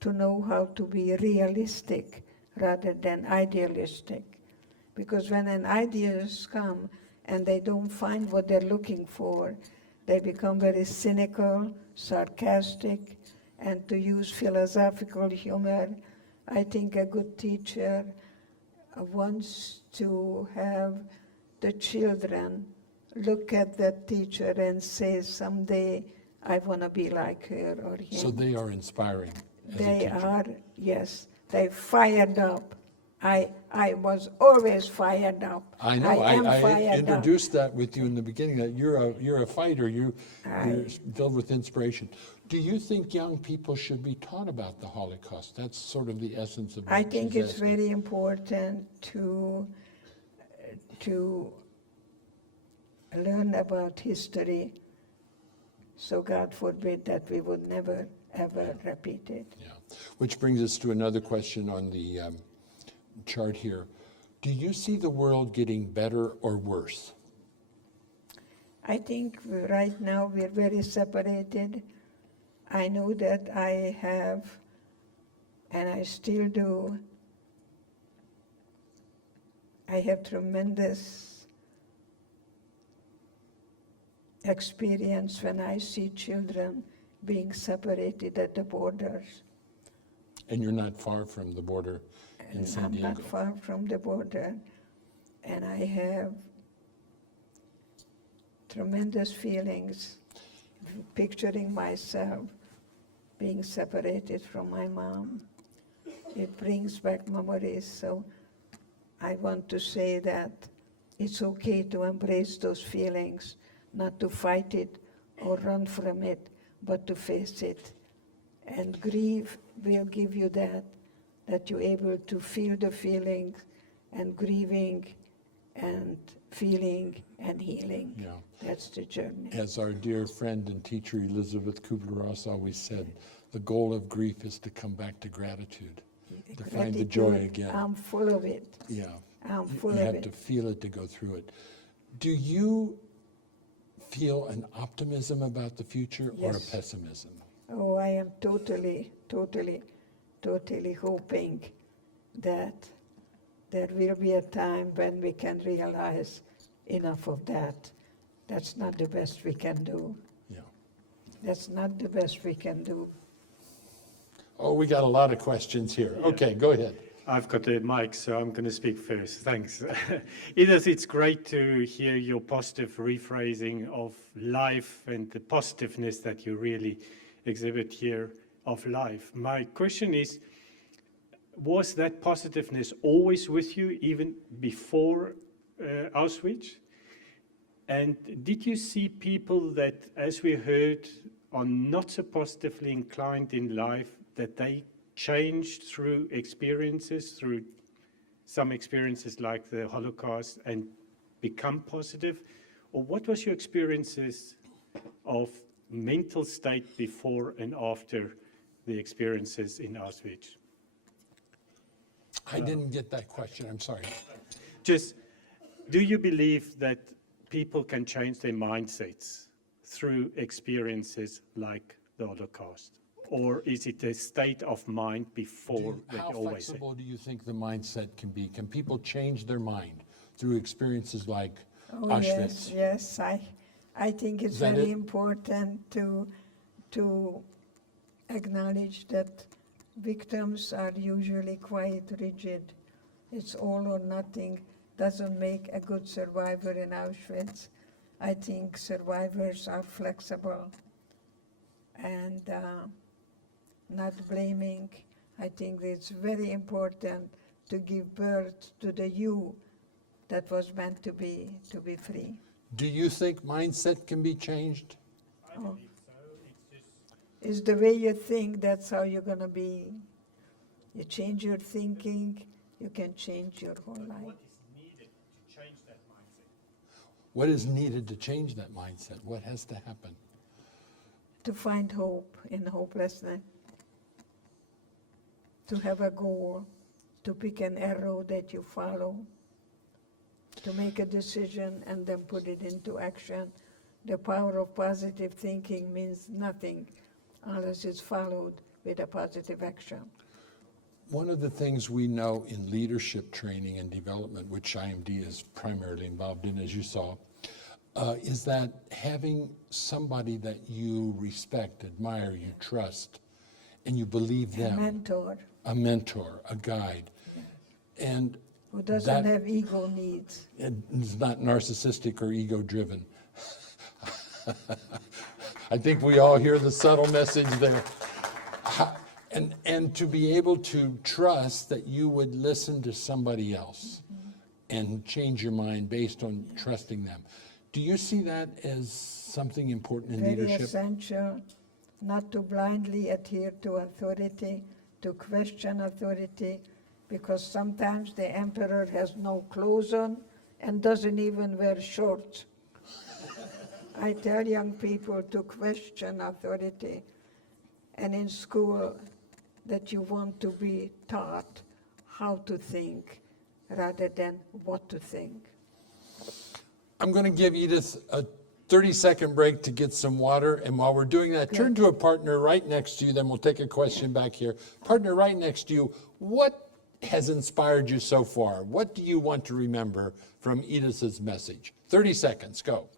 to know how to be realistic rather than idealistic. Because when an ideas come and they don't find what they're looking for, they become very cynical, sarcastic, and to use philosophical humor. I think a good teacher wants to have the children look at that teacher and say, someday I want to be like her or him. So they are inspiring as a They teacher. are, yes, they fired up. I was always fired up. I know. am I fired introduced that with you in the beginning, that you're a fighter. You're I- filled with inspiration. Do you think young people should be taught about the Holocaust? That's sort of the essence of what I think she's it's asking. very important to learn about history, so God forbid that we would never, ever repeat it. Yeah. Which brings us to another question on the chart here. Do you see the world getting better or worse? I think right now we're very separated. I know that I have, and I still do, I have tremendous experience when I see children being separated at the borders. And you're not far from the border in And San I'm Diego. not far from the border. And I have tremendous feelings picturing myself being separated from my mom. It brings back memories. So I want to say that it's okay to embrace those feelings, not to fight it or run from it, but to face it. And grief will give you that you're able to feel the feelings, and grieving and feeling and healing. Yeah. That's the journey. As our dear friend and teacher Elizabeth Kubler-Ross always said, the goal of grief is to come back to gratitude, to find the joy Gratitude, again. I'm full of it. Yeah. I'm full You of have to it. feel it to go through it. Do you feel an optimism about the future or a Yes. pessimism? Oh, I am totally hoping that there will be a time when we can realize enough of that. That's not the best we can do. Yeah. That's not the best we can do. Oh, we got a lot of questions here. Okay, go ahead. I've got the mic, so I'm going to speak first. Thanks. Edith, it's great to hear your positive rephrasing of life and the positiveness that you really exhibit here of life. My question is, was that positiveness always with you even before Auschwitz? And did you see people that, as we heard, are not so positively inclined in life, that they changed through experiences, through some experiences like the Holocaust, and become positive? Or what was your experiences of mental state before and after the experiences in Auschwitz? I didn't get that question, I'm sorry. Just, do you believe that people can change their mindsets through experiences like the Holocaust? Or is it a state of mind before that How you always say? flexible do you think the mindset can be? Can people change their mind through experiences like Oh, Auschwitz? yes. I think it's Is that very it? important to acknowledge that victims are usually quite rigid. It's all or nothing. Doesn't make a good survivor in Auschwitz. I think survivors are flexible and not blaming. I think it's very important to give birth to the you that was meant to be free. Do you think mindset can be changed? Is the way you think, that's how you're going to be. You change your thinking, you can change your whole life. What is needed to change that mindset? What has to happen? To find hope in hopelessness, to have a goal, to pick an arrow that you follow, to make a decision and then put it into action. The power of positive thinking means nothing unless it's followed with a positive action. One of the things we know in leadership training and development, which IMD is primarily involved in, as you saw, is that having somebody that you respect, admire, you trust, and you believe them. A mentor, a guide. And Who doesn't have ego needs. and is not narcissistic or ego-driven. I think we all hear the subtle message there. And to be able to trust that you would listen to somebody else and change your mind based on trusting them. Do you see that as something important in Very leadership? essential, not to blindly adhere to authority, to question authority, because sometimes the emperor has no clothes on and doesn't even wear shorts. I tell young people to question authority, and in school that you want to be taught how to think rather than what to think. I'm going to give Edith a 30-second break to get some water, and while we're doing that, turn to a partner right next to you, then we'll take a question back here. Partner right next to you, what has inspired you so far? What do you want to remember from Edith's message? 30 seconds, go.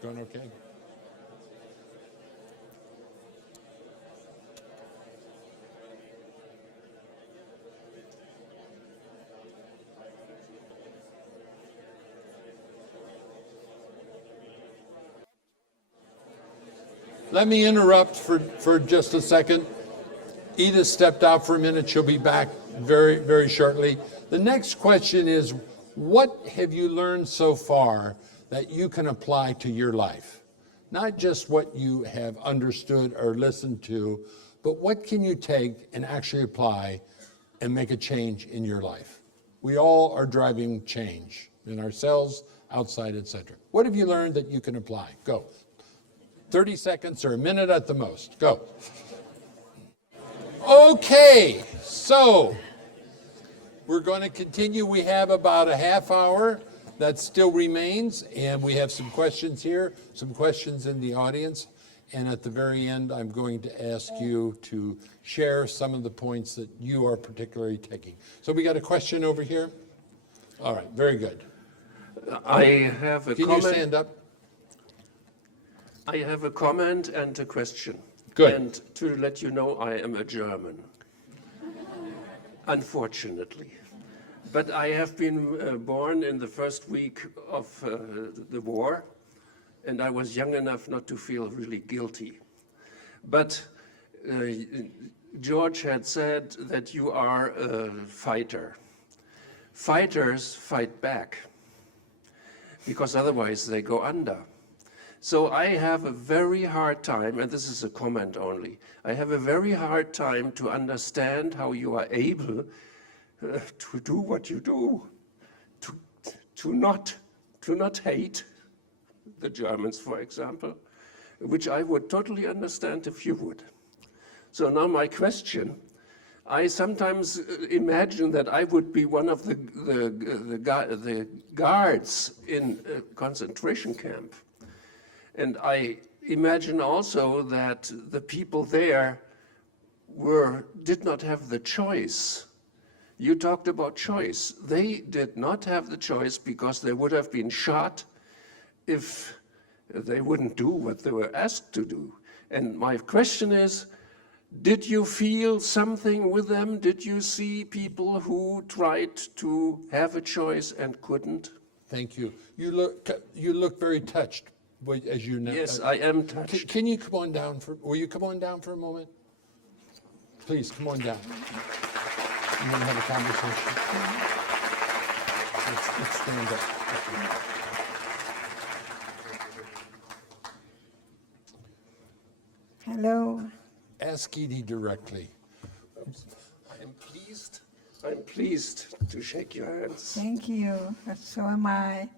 Going okay? Let me interrupt for just a second. Edith stepped out for a minute. She'll be back very, very shortly. The next question is, what have you learned so far that you can apply to your life? Not just what you have understood or listened to, but what can you take and actually apply and make a change in your life? We all are driving change in ourselves, outside, etc. What have you learned that you can apply? Go. 30 seconds or a minute at the most. Go. Okay, so we're going to continue. We have about a half hour that still remains, and we have some questions here, some questions in the audience, and at the very end, I'm going to ask you to share some of the points that you are particularly taking. So we got a question over here. All right, very good. I have a Can comment. you stand up? I have a comment and a question. Good. And to let you know, I am a German, unfortunately. But I have been born in the first week of the war, and I was young enough not to feel really guilty. But George had said that you are a fighter. Fighters fight back, because otherwise they go under. So I have a very hard time, and this is a comment only, I have a very hard time to understand how you are able to do what you do, to not hate the Germans, for example, which I would totally understand if you would. So now my question, I sometimes imagine that I would be one of the guards in a concentration camp. And I imagine also that the people there did not have the choice. You talked about choice. They did not have the choice because they would have been shot if they wouldn't do what they were asked to do. And my question is, did you feel something with them? Did you see people who tried to have a choice and couldn't? Thank you. You look very touched Wait, as you know. Yes, I am touched. Can you come on down will you come on down for a moment? Please, come on down. You want to have a conversation? Let's stand up. Hello. Ask Edie directly. I'm pleased to shake your hands. Thank you. So am I.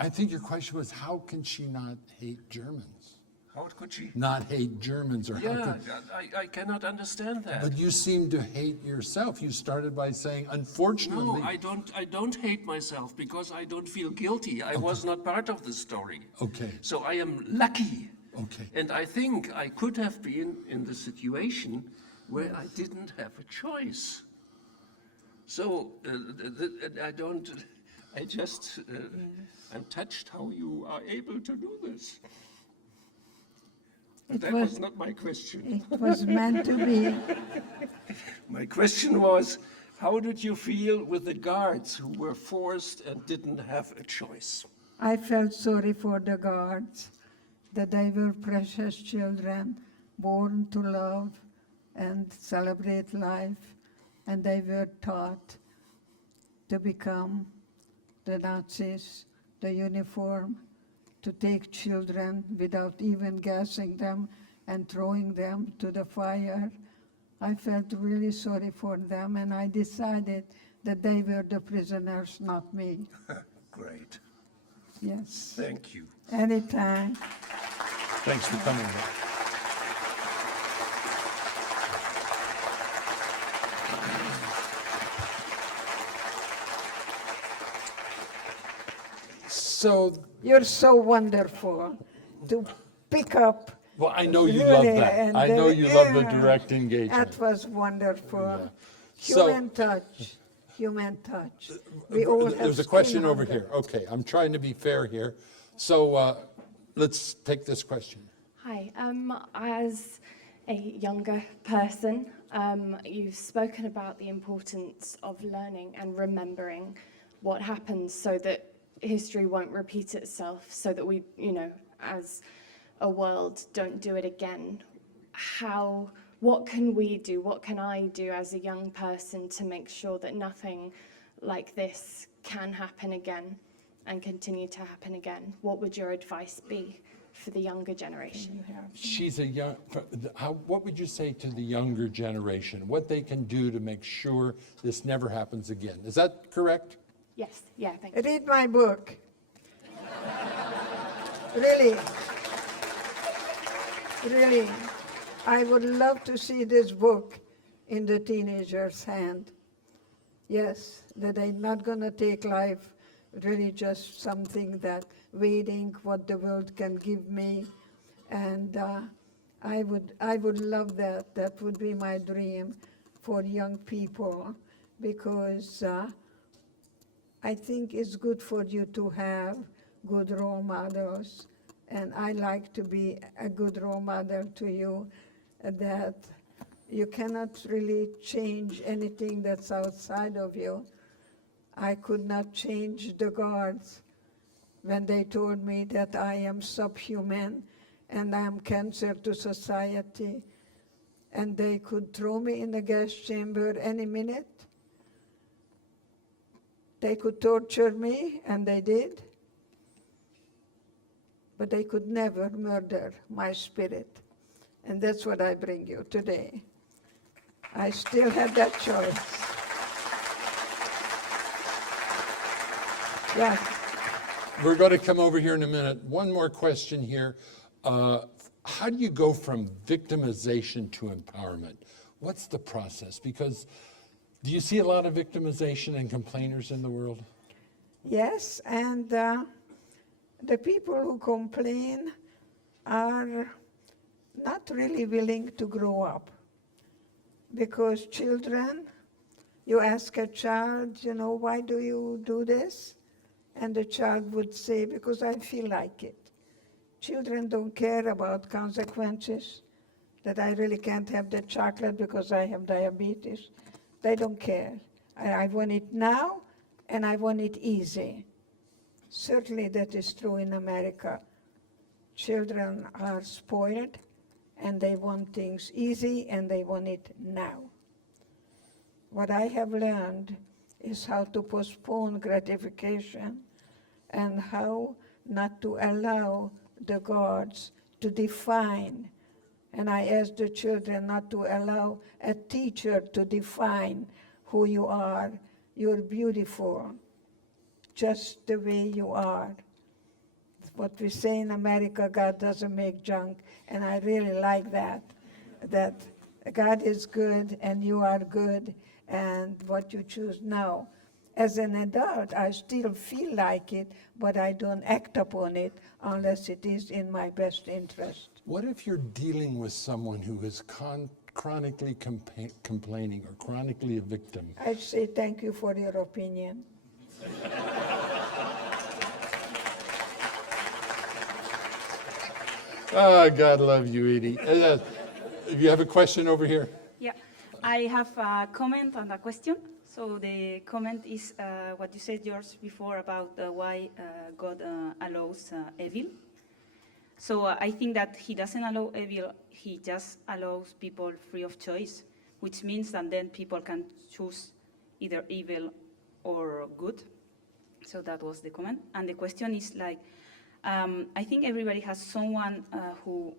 I think your question was, how can she not hate Germans? How could she? Not hate Germans, or how Yeah, could... I cannot understand that. But you seem to hate yourself. You started by saying, unfortunately... No, I don't hate myself because I don't feel guilty. I was not part of the story. Okay. So I am lucky. Okay. And I think I could have been in the situation where I didn't have a choice. So I'm touched how you are able to do this. But that was not my question. It was meant to be. My question was, how did you feel with the guards who were forced and didn't have a choice? I felt sorry for the guards, that they were precious children, born to love and celebrate life, and they were taught to become the Nazis, the uniform, to take children without even gassing them and throwing them to the fire. I felt really sorry for them, and I decided that they were the prisoners, not me. Great. Yes. Thank you. Anytime. Thanks for coming. So, You're so wonderful to pick up. well, I know you really, love that. and I know you love the yeah, direct engagement. That was wonderful. Yeah. So- Human touch. Human touch. We all have There's a question skin over hunger. here. Okay, I'm trying to be fair here. So let's take this question. Hi, as a younger person, you've spoken about the importance of learning and remembering what happened so that history won't repeat itself, so that we, as a world, don't do it again. What can we do, what can I do as a young person to make sure that nothing like this can happen again and continue to happen again? What would your advice be for the younger generation? She's a young, what would you say to the younger generation? What they can do to make sure this never happens again? Is that correct? Yes, yeah, thank you. Read my book. Really. Really. I would love to see this book in the teenager's hand. Yes, that they're not going to take life really just something that waiting what the world can give me. And I would love that. That would be my dream for young people, because I think it's good for you to have good role models. And I like to be a good role model to you, that you cannot really change anything that's outside of you. I could not change the guards when they told me that I am subhuman and I am cancer to society, and they could throw me in the gas chamber any minute. They could torture me, and they did, but they could never murder my spirit. And that's what I bring you today. I still have that choice. Yeah. We're going to come over here in a minute. One more question here. How do you go from victimization to empowerment? What's the process? Because do you see a lot of victimization and complainers in the world? Yes, and the people who complain are not really willing to grow up. Because children, you ask a child, why do you do this? And the child would say, because I feel like it. Children don't care about consequences, that I really can't have the chocolate because I have diabetes. They don't care. I want it now, and I want it easy. Certainly that is true in America. children are spoiled and they want things easy and they want it now. What I have learned is how to postpone gratification and how not to allow the gods to define. And I ask the children not to allow a teacher to define who you are. You're beautiful, just the way you are. What we say in America, God doesn't make junk, and I really like that God is good and you are good, and what you choose now. As an adult, I still feel like it, but I don't act upon it unless it is in my best interest. What if you're dealing with someone who is chronically complaining or chronically a victim? I say thank you for your opinion. Ah, God love you, Edie. You have a question over here? Yeah, I have a comment and a question. So the comment is what you said, George, before about why God allows evil. So I think that he doesn't allow evil, he just allows people free of choice, which means that then people can choose either evil or good. So that was the comment. And the question is like, I think everybody has someone who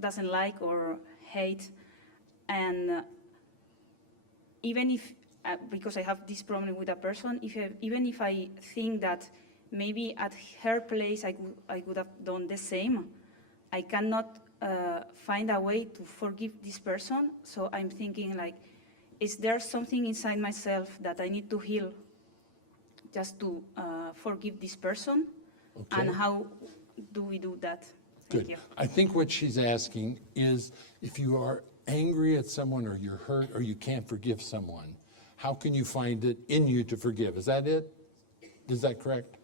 doesn't like or hate, and even if, because I have this problem with a person, even if I think that maybe at her place I would have done the same, I cannot find a way to forgive this person. So I'm thinking like, is there something inside myself that I need to heal just to forgive this person? Okay. And how do we do that? Thank Good. you. I think what she's asking is if you are angry at someone or you're hurt or you can't forgive someone, how can you find it in you to forgive? Is that it? Is that correct?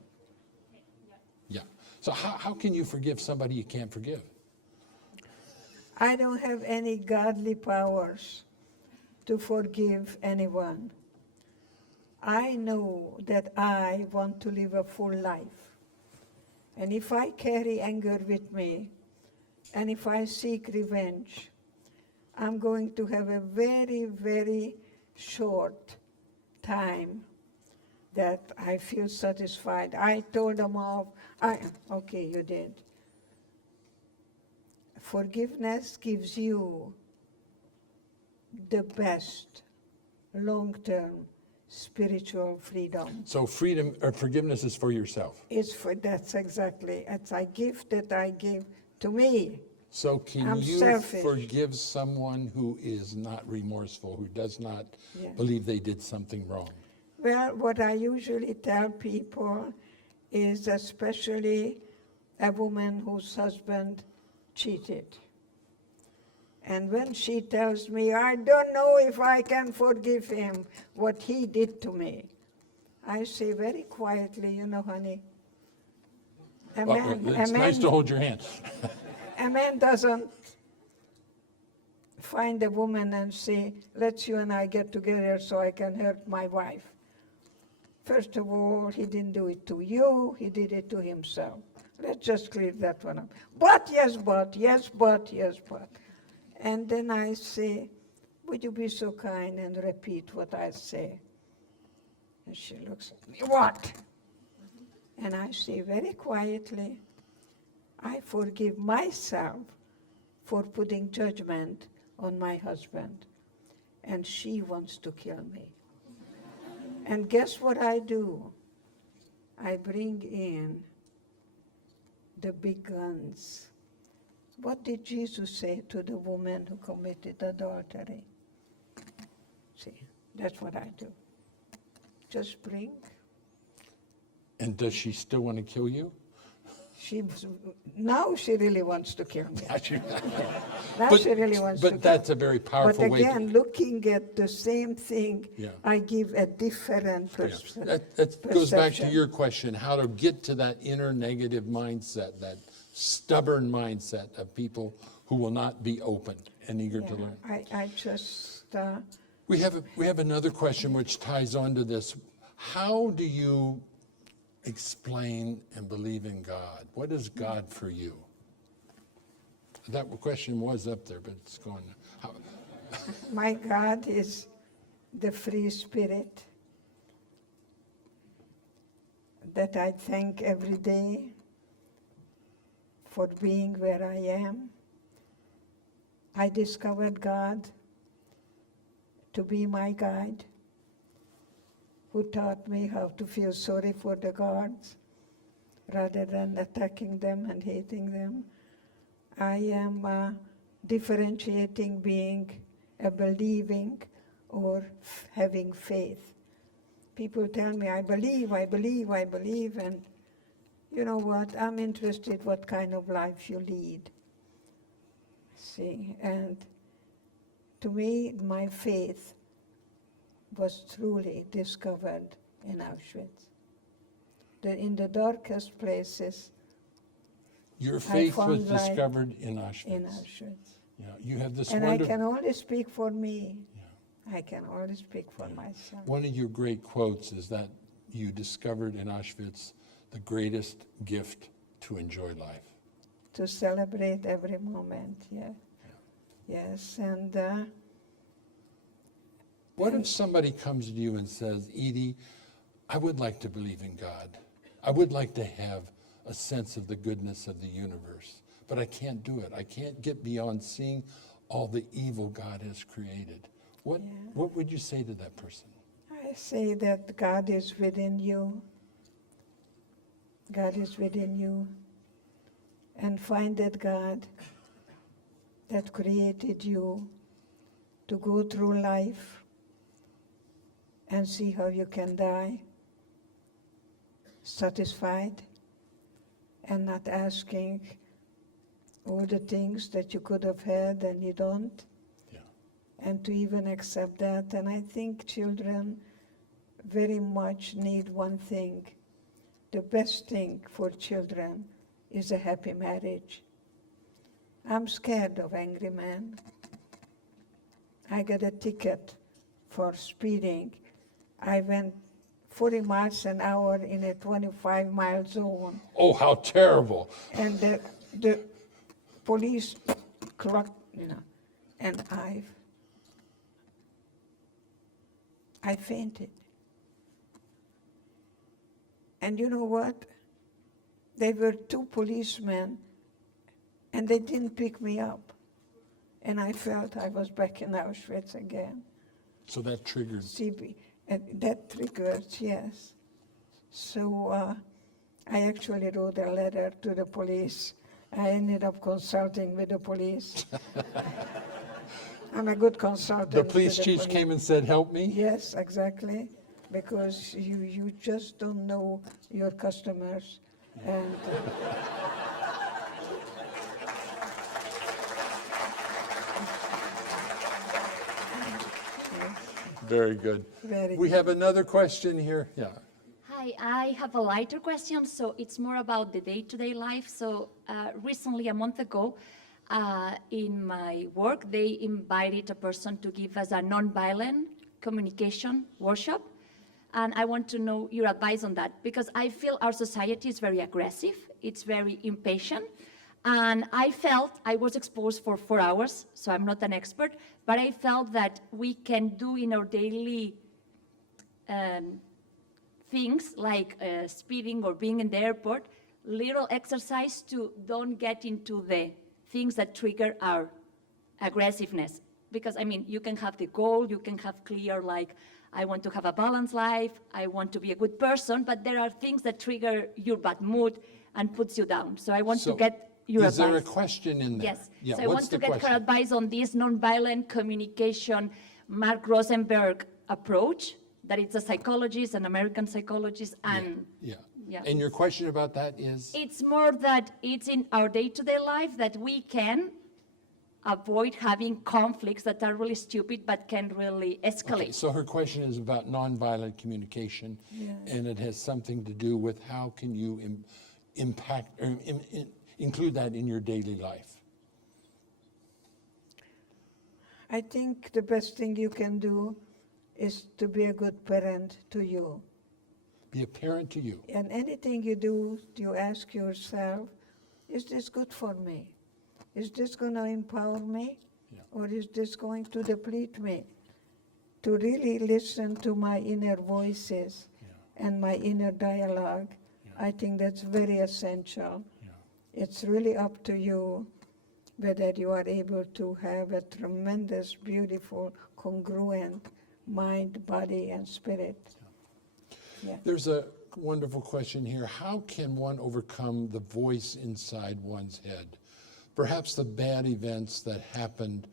Yeah. So how can you forgive somebody you can't forgive? I don't have any godly powers to forgive anyone. I know that I want to live a full life. And if I carry anger with me, and if I seek revenge, I'm going to have a very, very short time that I feel satisfied. I told them off. Okay, you did. Forgiveness gives you the best long-term spiritual freedom. So freedom or forgiveness is for yourself. That's exactly, it's a gift that I give to me. So can I'm you selfish. forgive someone who is not remorseful, who does not Yeah. believe they did something wrong? Well, what I usually tell people is, especially a woman whose husband cheated. And when she tells me, I don't know if I can forgive him, what he did to me, I say very quietly, you know, honey, It's nice to hold your hand. a man doesn't find a woman and say, let's you and I get together so I can hurt my wife. First of all, he didn't do it to you, he did it to himself. Let's just clear that one up. But, yes, but, yes, but, yes, but. And then I say, would you be so kind and repeat what I say? And she looks at me, what? And I say very quietly, I forgive myself for putting judgment on my husband. And she wants to kill me. And guess what I do? I bring in the big guns. What did Jesus say to the woman who committed adultery? See, that's what I do. Just bring. And does she still want to kill you? Now she really wants to kill me. Now But- she really wants to But kill that's a very powerful But way to... again, looking at the same thing, Yeah. I give a different Yeah. perspective. That goes back to your question, how to get to that inner negative mindset, that stubborn mindset of people who will not be open and eager to learn. I just, We have another question which ties on to this. How do you explain and believe in God? What is God for you? That question was up there, but it's gone. How, My God is the free spirit that I thank every day for being where I am. I discovered God to be my guide, who taught me how to feel sorry for the guards rather than attacking them and hating them. I am differentiating being a believing or having faith. People tell me, I believe, and you know what? I'm interested what kind of life you lead. See, and to me, my faith was truly discovered in Auschwitz. In the darkest places, your faith was found life discovered in Auschwitz. in Auschwitz. Yeah, you have this And I wonderful. can only speak for me. I can only speak for myself. One of your great quotes is that you discovered in Auschwitz the greatest gift to enjoy life. To celebrate every moment, yeah. Yes, and What if somebody comes to you and says, Edie, I would like to believe in God. I would like to have a sense of the goodness of the universe, but I can't do it. I can't get beyond seeing all the evil God has created. What would you say to that person? I say that God is within you. God is within you. And find that God that created you to go through life and see how you can die satisfied and not asking all the things that you could have had and you don't. And to even accept that. And I think children very much need one thing. The best thing for children is a happy marriage. I'm scared of angry men. I got a ticket for speeding. I went 40 miles an hour in a 25-mile zone. Oh, how terrible. And the police clocked, and I fainted. And you know what? There were 2 policemen, and they didn't pick me up. And I felt I was back in Auschwitz again. So that triggered. And that triggered, yes. So I actually wrote a letter to the police. I ended up consulting with the police. I'm a good consultant. The police to the chief came and said, help me? Yes, exactly, because you just don't know your customers. And Very good. Very We good. have another question here. Yeah. Hi, I have a lighter question, so it's more about the day-to-day life. So recently, a month ago, in my work, they invited a person to give us a nonviolent communication workshop. And I want to know your advice on that, because I feel our society is very aggressive, it's very impatient. And I felt I was exposed for 4 hours, so I'm not an expert, but I felt that we can do in our daily things like speeding or being in the airport, little exercise to don't get into the things that trigger our aggressiveness. Because, I mean, you can have the goal, you can have clear, like, I want to have a balanced life, I want to be a good person, but there are things that trigger your bad mood and puts you down. So I want to get your advice. Is there a question in there? Yes. Yeah, So I what's want the to get question? her advice on this nonviolent communication, Mark Rosenberg approach, that it's a psychologist, an American psychologist, and Yeah. yeah. And your question about that is? It's more that it's in our day-to-day life that we can avoid having conflicts that are really stupid but can really escalate. Okay, so her question is about nonviolent communication, and it has something to do with how can you impact or include that in your daily life. I think the best thing you can do is to be a good parent to you. be apparent to you. And anything you do, you ask yourself, is this good for me? Is this going to empower me? Yeah. Or is this going to deplete me? To really listen to my inner voices and my inner dialogue, I think that's very essential. It's really up to you whether you are able to have a tremendous, beautiful, congruent mind, body, and spirit. Yeah. There's a wonderful question here. How can one overcome the voice inside one's head? Perhaps the bad events that happened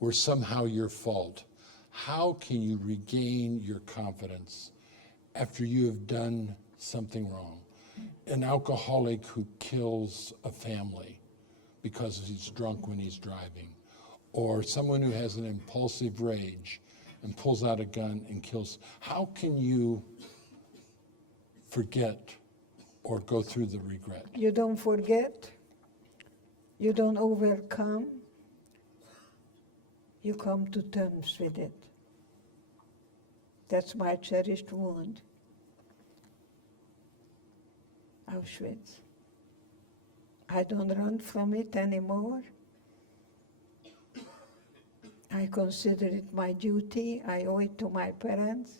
were somehow your fault. How can you regain your confidence after you have done something wrong? An alcoholic who kills a family because he's drunk when he's driving, or someone who has an impulsive rage and pulls out a gun and kills. How can you forget or go through the regret? You don't forget, you don't overcome, you come to terms with it. That's my cherished wound. Auschwitz. I don't run from it anymore. I consider it my duty. I owe it to my parents.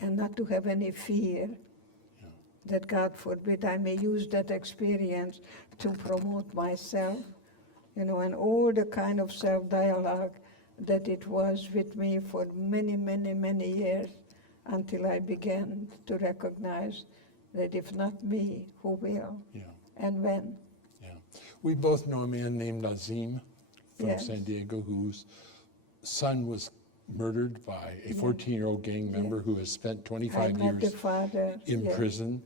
And not to have any fear that, God forbid, I may use that experience to promote myself, and all the kind of self-dialogue that it was with me for many, many, many years, until I began to recognize that if not me, who will? Yeah. And when? Yeah. We both know a man named Azim from Yes. San Diego whose son was murdered by a 14-year-old gang member who has spent I 25 met the years father. in yes. prison.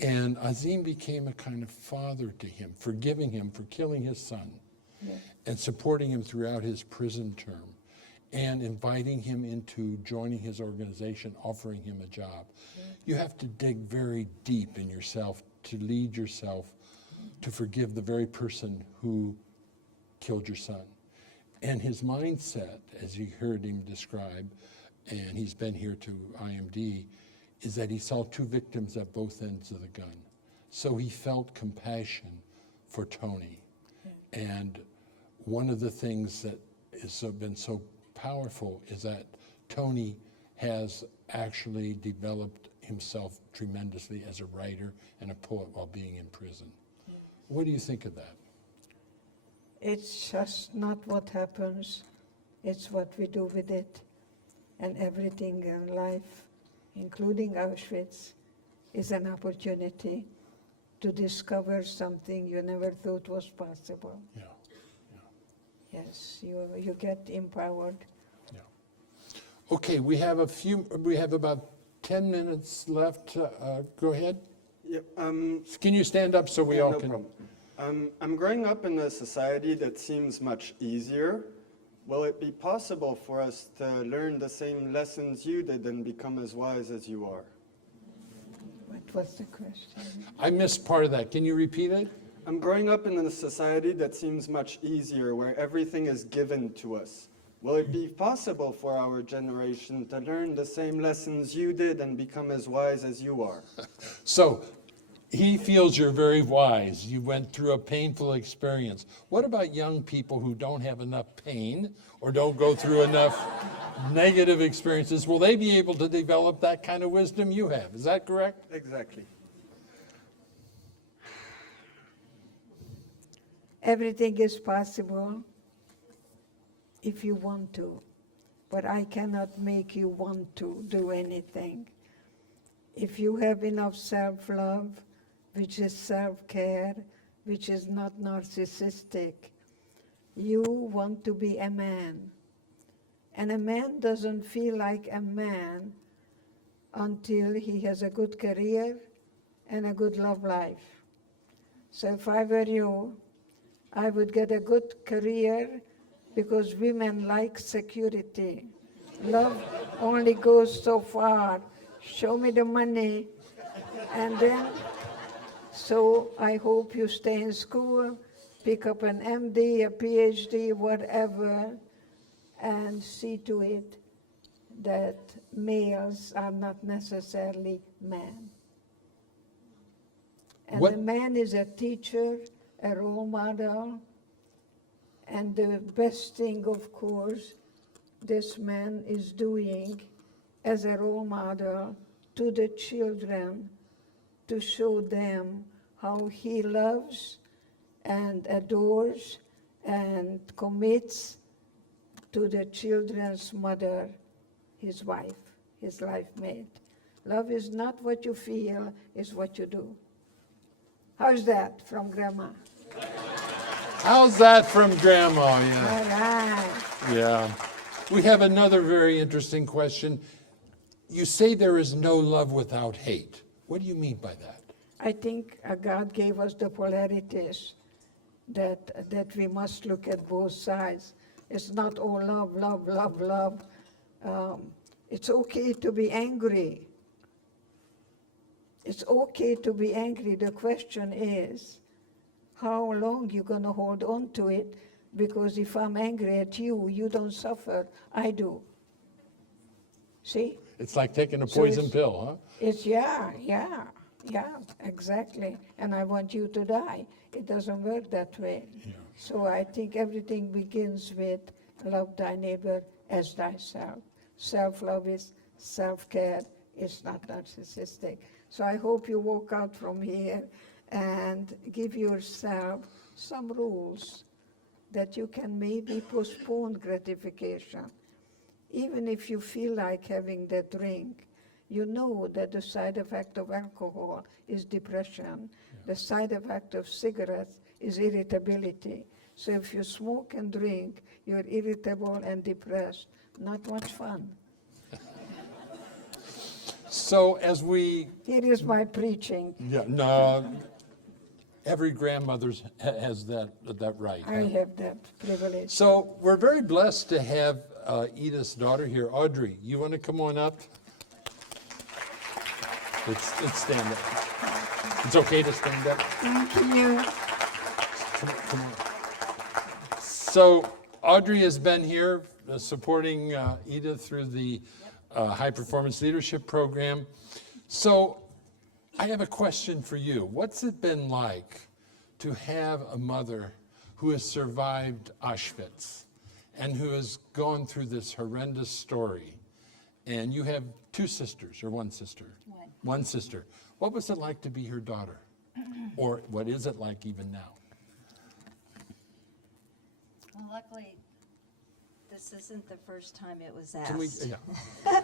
And Azim became a kind of father to him, forgiving him for killing his son Yes. and supporting him throughout his prison term and inviting him into joining his organization, offering him a job. You have to dig very deep in yourself to lead yourself to forgive the very person who killed your son. And his mindset, as you heard him describe, and he's been here to IMD, is that he saw two victims at both ends of the gun. So he felt compassion for Tony. And one of the things that has been so powerful is that Tony has actually developed himself tremendously as a writer and a poet while being in prison. What do you think of that? It's just not what happens, it's what we do with it. And everything in life, including Auschwitz, is an opportunity to discover something you never thought was possible. Yeah. Yes, you get empowered. Okay, we have about 10 minutes left. Go ahead. Yep. Can you stand up so we all no can? problem. I'm growing up in a society that seems much easier. Will it be possible for us to learn the same lessons you did and become as wise as you are? What was the question? I missed part of that. Can you repeat it? I'm growing up in a society that seems much easier, where everything is given to us. Will it be possible for our generation to learn the same lessons you did and become as wise as you are? So he feels you're very wise. You went through a painful experience. What about young people who don't have enough pain or don't go through enough negative experiences? Will they be able to develop that kind of wisdom you have? Is that correct? Exactly. Everything is possible if you want to, but I cannot make you want to do anything. If you have enough self-love, which is self-care, which is not narcissistic, you want to be a man. And a man doesn't feel like a man until he has a good career and a good love life. So if I were you, I would get a good career, because women like security. Love only goes so far. Show me the money. And then, so I hope you stay in school, pick up an MD, a PhD, whatever, and see to it that males are not necessarily men. And What- the man is a teacher, a role model, and the best thing, of course, this man is doing as a role model to the children to show them how he loves and adores and commits to the children's mother, his wife, his life mate. Love is not what you feel, it's what you do. How's that from Grandma? How's that from Grandma? Yeah. All right. Yeah. We have another very interesting question. You say there is no love without hate. What do you mean by that? I think God gave us the polarities that we must look at both sides. It's not all love, love, love, love. It's okay to be angry. It's okay to be angry. The question is, how long you going to hold on to it? Because if I'm angry at you, you don't suffer, I do. See? It's like taking a So poison it's- pill, huh? It's, yeah, exactly. And I want you to die. It doesn't work that way. So I think everything begins with love thy neighbor as thyself. Self-love is self-care. It's not narcissistic. So I hope you walk out from here and give yourself some rules that you can maybe postpone gratification. Even if you feel like having that drink, you know that the side effect of alcohol is depression. The side effect of cigarettes is irritability. So if you smoke and drink, you're irritable and depressed. Not much fun. So as we, Here is my preaching. yeah, no, every grandmother has that right. I have that privilege. So we're very blessed to have Edith's daughter here. Audrey, you want to come on up? Let's stand up. It's okay to stand up? Thank you. Come on. So Audrey has been here supporting Edith through the High Performance Leadership Program. So I have a question for you. What's it been like to have a mother who has survived Auschwitz and who has gone through this horrendous story? And you have two sisters, or one sister? One sister. What was it like to be her daughter? Or what is it like even now? Well, luckily, this isn't the first time it was asked. Can we, yeah.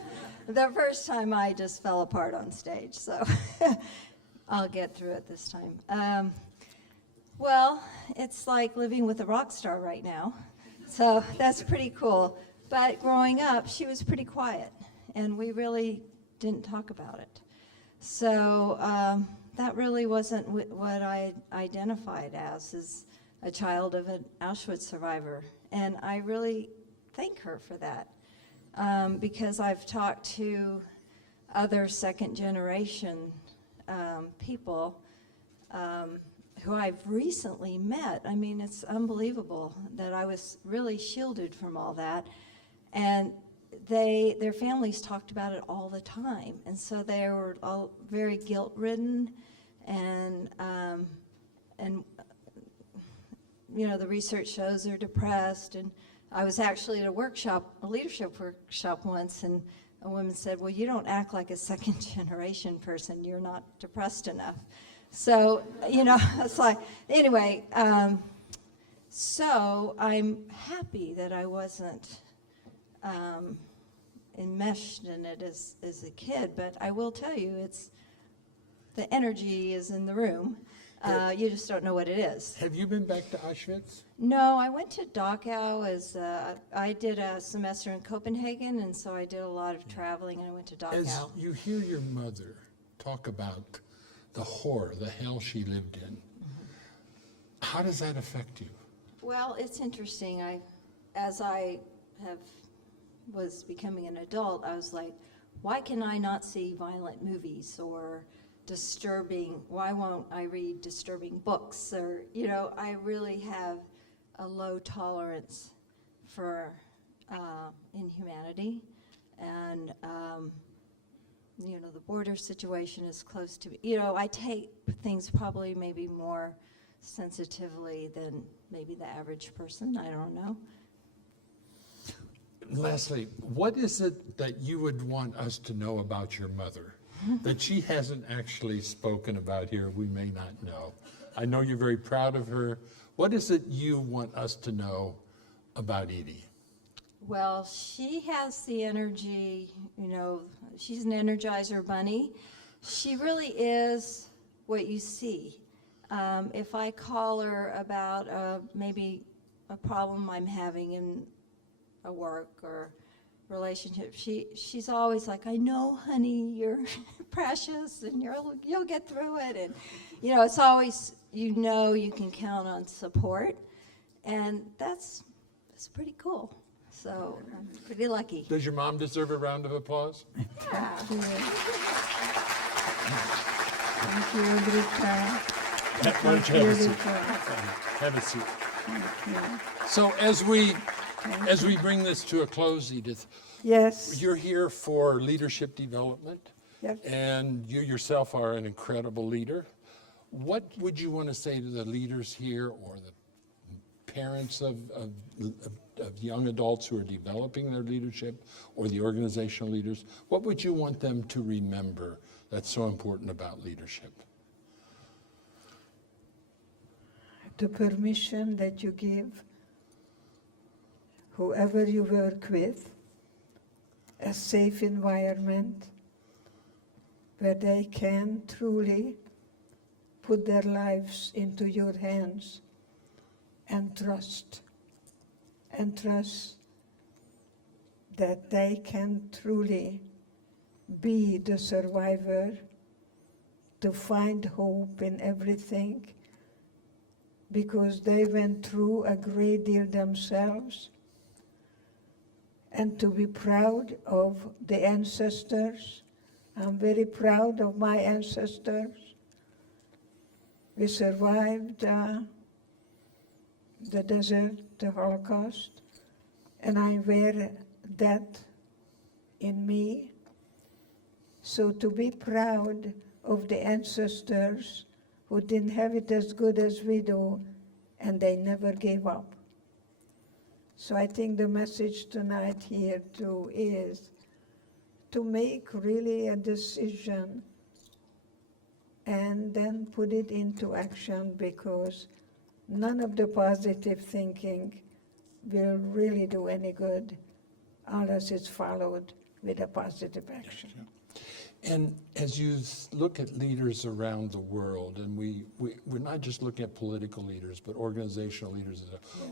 The first time I just fell apart on stage, so I'll get through it this time. Well, it's like living with a rock star right now, so that's pretty cool. But growing up, she was pretty quiet, and we really didn't talk about it. So that really wasn't what I identified as a child of an Auschwitz survivor. And I really thank her for that, because I've talked to other second generation people who I've recently met. I mean, it's unbelievable that I was really shielded from all that. And their families talked about it all the time. And so they were all very guilt-ridden, and you know, the research shows they're depressed. And I was actually at a leadership workshop once, and a woman said, well, you don't act like a second generation person. You're not depressed enough. So, you know, it's like, anyway, so I'm happy that I wasn't enmeshed in it as a kid, but I will tell you, the energy is in the room. You just don't know what it is. Have you been back to Auschwitz? No, I went to Dachau I did a semester in Copenhagen, and so I did a lot of traveling, and I went to Dachau. As you hear your mother talk about the horror, the hell she lived in, how does that affect you? Well, it's interesting. As I was becoming an adult, I was like, why can I not see violent movies or why won't I read disturbing books? Or, you know, I really have a low tolerance for inhumanity And, you know, the border situation is close to me. You know, I take things probably maybe more sensitively than maybe the average person. I don't know. Lastly, what is it that you would want us to know about your mother that she hasn't actually spoken about here we may not know? I know you're very proud of her. What is it you want us to know about Edie? Well, she has the energy, you know, she's an Energizer bunny. She really is what you see. If I call her about maybe a problem I'm having in a work or relationship, she's always like, I know, honey, you're precious and you'll get through it. And, you know, it's always, you know, you can count on support. And that's pretty cool. So I'm pretty lucky. Does your mom deserve a round of applause? Thank you, Rita. Why don't you have a seat? Have a seat. So as we bring this to a close, Edith, Yes. you're here for leadership development, Yes. and you yourself are an incredible leader. What would you want to say to the leaders here or the parents of young adults who are developing their leadership or the organizational leaders? What would you want them to remember that's so important about leadership? The permission that you give whoever you work with a safe environment where they can truly put their lives into your hands and trust that they can truly be the survivor, to find hope in everything, because they went through a great deal themselves, and to be proud of the ancestors. I'm very proud of my ancestors. We survived the desert, the Holocaust, and I wear that in me. So to be proud of the ancestors who didn't have it as good as we do, and they never gave up. So I think the message tonight here too is to make really a decision and then put it into action, because none of the positive thinking will really do any good unless it's followed with a positive action. And as you look at leaders around the world, and we're not just looking at political leaders, but organizational leaders,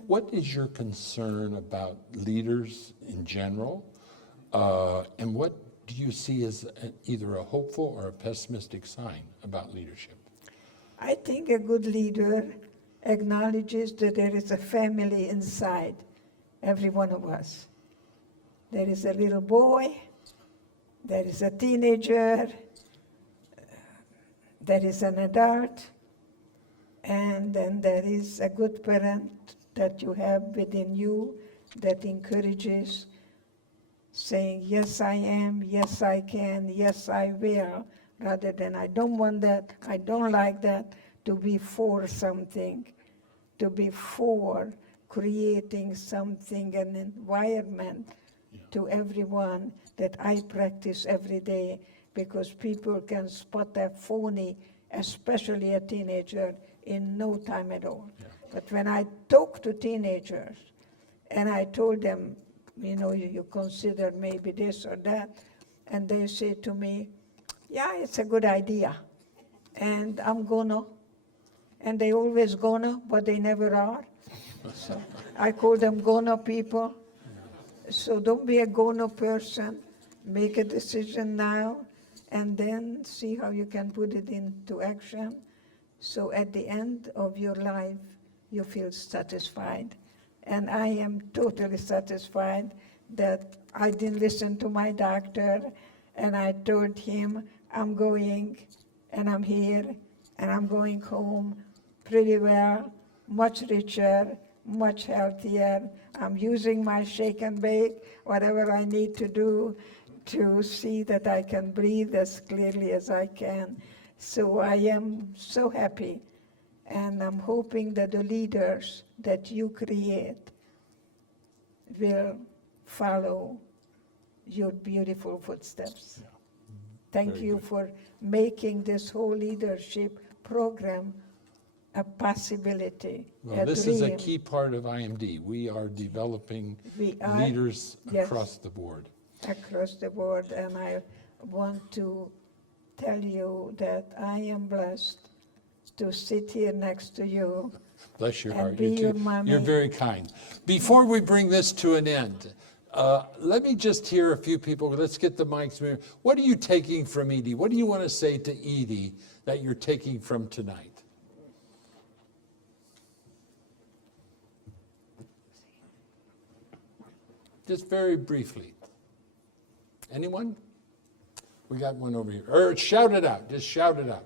what is your concern about leaders in general? And what do you see as either a hopeful or a pessimistic sign about leadership? I think a good leader acknowledges that there is a family inside every one of us. There is a little boy, there is a teenager, there is an adult, and then there is a good parent that you have within you that encourages, saying, yes, I am, yes, I can, yes, I will, rather than I don't want that, I don't like that, to be for something, to be for creating something, an environment to everyone that I practice every day, because people can spot a phony, especially a teenager, in no time at all. Yeah. But when I talk to teenagers and I told them, you know, you consider maybe this or that, and they say to me, yeah, it's a good idea, and I'm gonna, and they always gonna, but they never are. So I call them gonna people. So don't be a gonna person. Make a decision now, and then see how you can put it into action. So at the end of your life, you feel satisfied. And I am totally satisfied that I didn't listen to my doctor, and I told him, I'm going, and I'm here, and I'm going home pretty well, much richer, much healthier. I'm using my shake and bake, whatever I need to do, to see that I can breathe as clearly as I can. So I am so happy, and I'm hoping that the leaders that you create will follow your beautiful footsteps. Thank Very you good. for making this whole leadership program a possibility, Well, a this is a dream. key part of IMD. We are developing We are, leaders yes. across the board. Across the board, and I want to tell you that I am blessed to sit here next to you. Bless your And heart. be You're, your too- mommy. you're very kind. Before we bring this to an end, let me just hear a few people. Let's get the mics moving. What are you taking from Edie? What do you want to say to Edie that you're taking from tonight? Just very briefly. Anyone? We got one over here. Or shout it out. Just shout it out.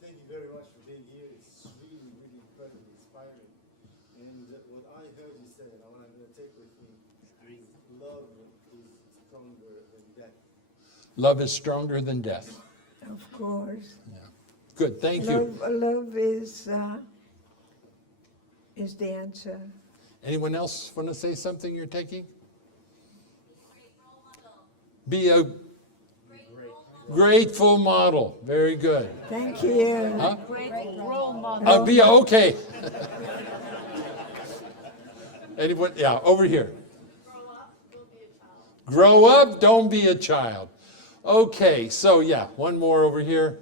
Thank you very much for being here. It's really, really incredibly inspiring. And what I heard you say, and what I'm going to take with me, is love is stronger than death. Love is stronger than death. Of course. Good, thank you. Love is the answer. Anyone else want to say something you're taking? Be a grateful model. Very good. Thank you. Huh? Role model. Be okay. Anyone? Yeah, over here. Grow up, don't be a child. Okay, so yeah, one more over here.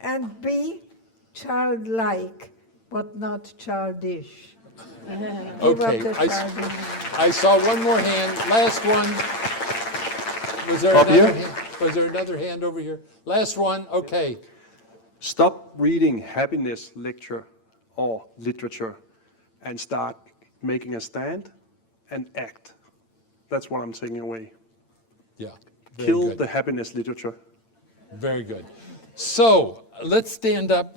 And be childlike, but not childish. Give up Okay, the childish. I saw one more hand. Last one. Was there Up another here? hand? Was there another hand over here? Last one. Okay. Stop reading happiness lecture or literature and start making a stand and act. That's what I'm taking away. Yeah. Very Kill good. the happiness literature. Very good. So let's stand up.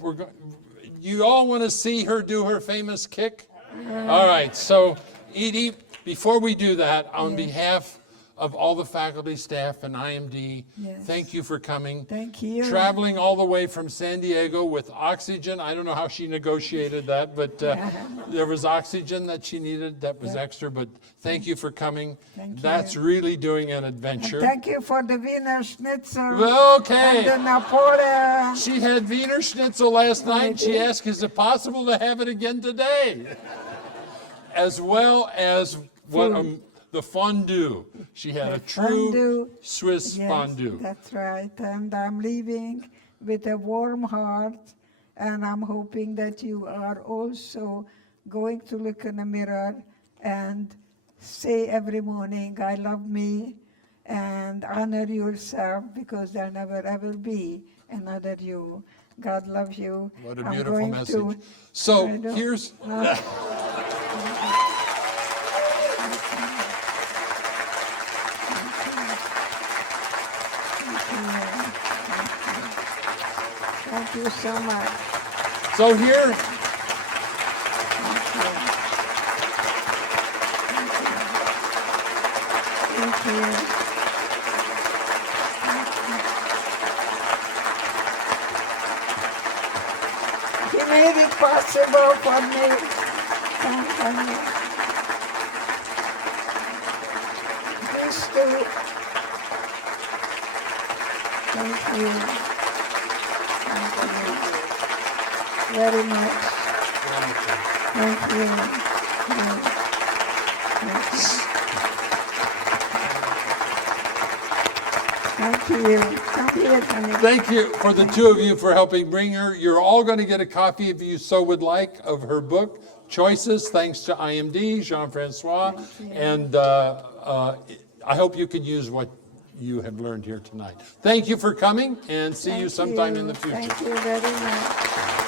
You all want to see her do her famous kick? All right. So Edie, before we do that, on behalf of all the faculty, staff, and IMD, Yes. thank you for coming. Thank you. Traveling all the way from San Diego with oxygen. I don't know how she negotiated that, but there was oxygen that she needed that was extra. But thank you for coming. Thank That's you. really doing an And adventure. thank you for the Wiener Schnitzel. Okay. And the Napoleon. She had Wiener Schnitzel last night. She asked, is it possible to have it again today? As well as the fondue. She had a true Fondue. Swiss Yes, fondue. that's right. And I'm leaving with a warm heart, and I'm hoping that you are also going to look in the mirror and say every morning, I love me, and honor yourself, because there'll never ever be another you. God loves you. What a I'm beautiful going message. to- So I don't- here's, Thank you so much. so here, Thank you. He made it possible for me. Thank you. These two. Thank you. Thank you very much. Thank you. Thank you. Thank you. Come here, honey. thank you for the two of you for helping bring her. You're all going to get a copy, if you so would like, of her book, Choices, thanks to IMD, Jean-Francois. And I hope you can use what you have learned here tonight. Thank you for coming, and see you Thank sometime in you. the future. Thank you very much.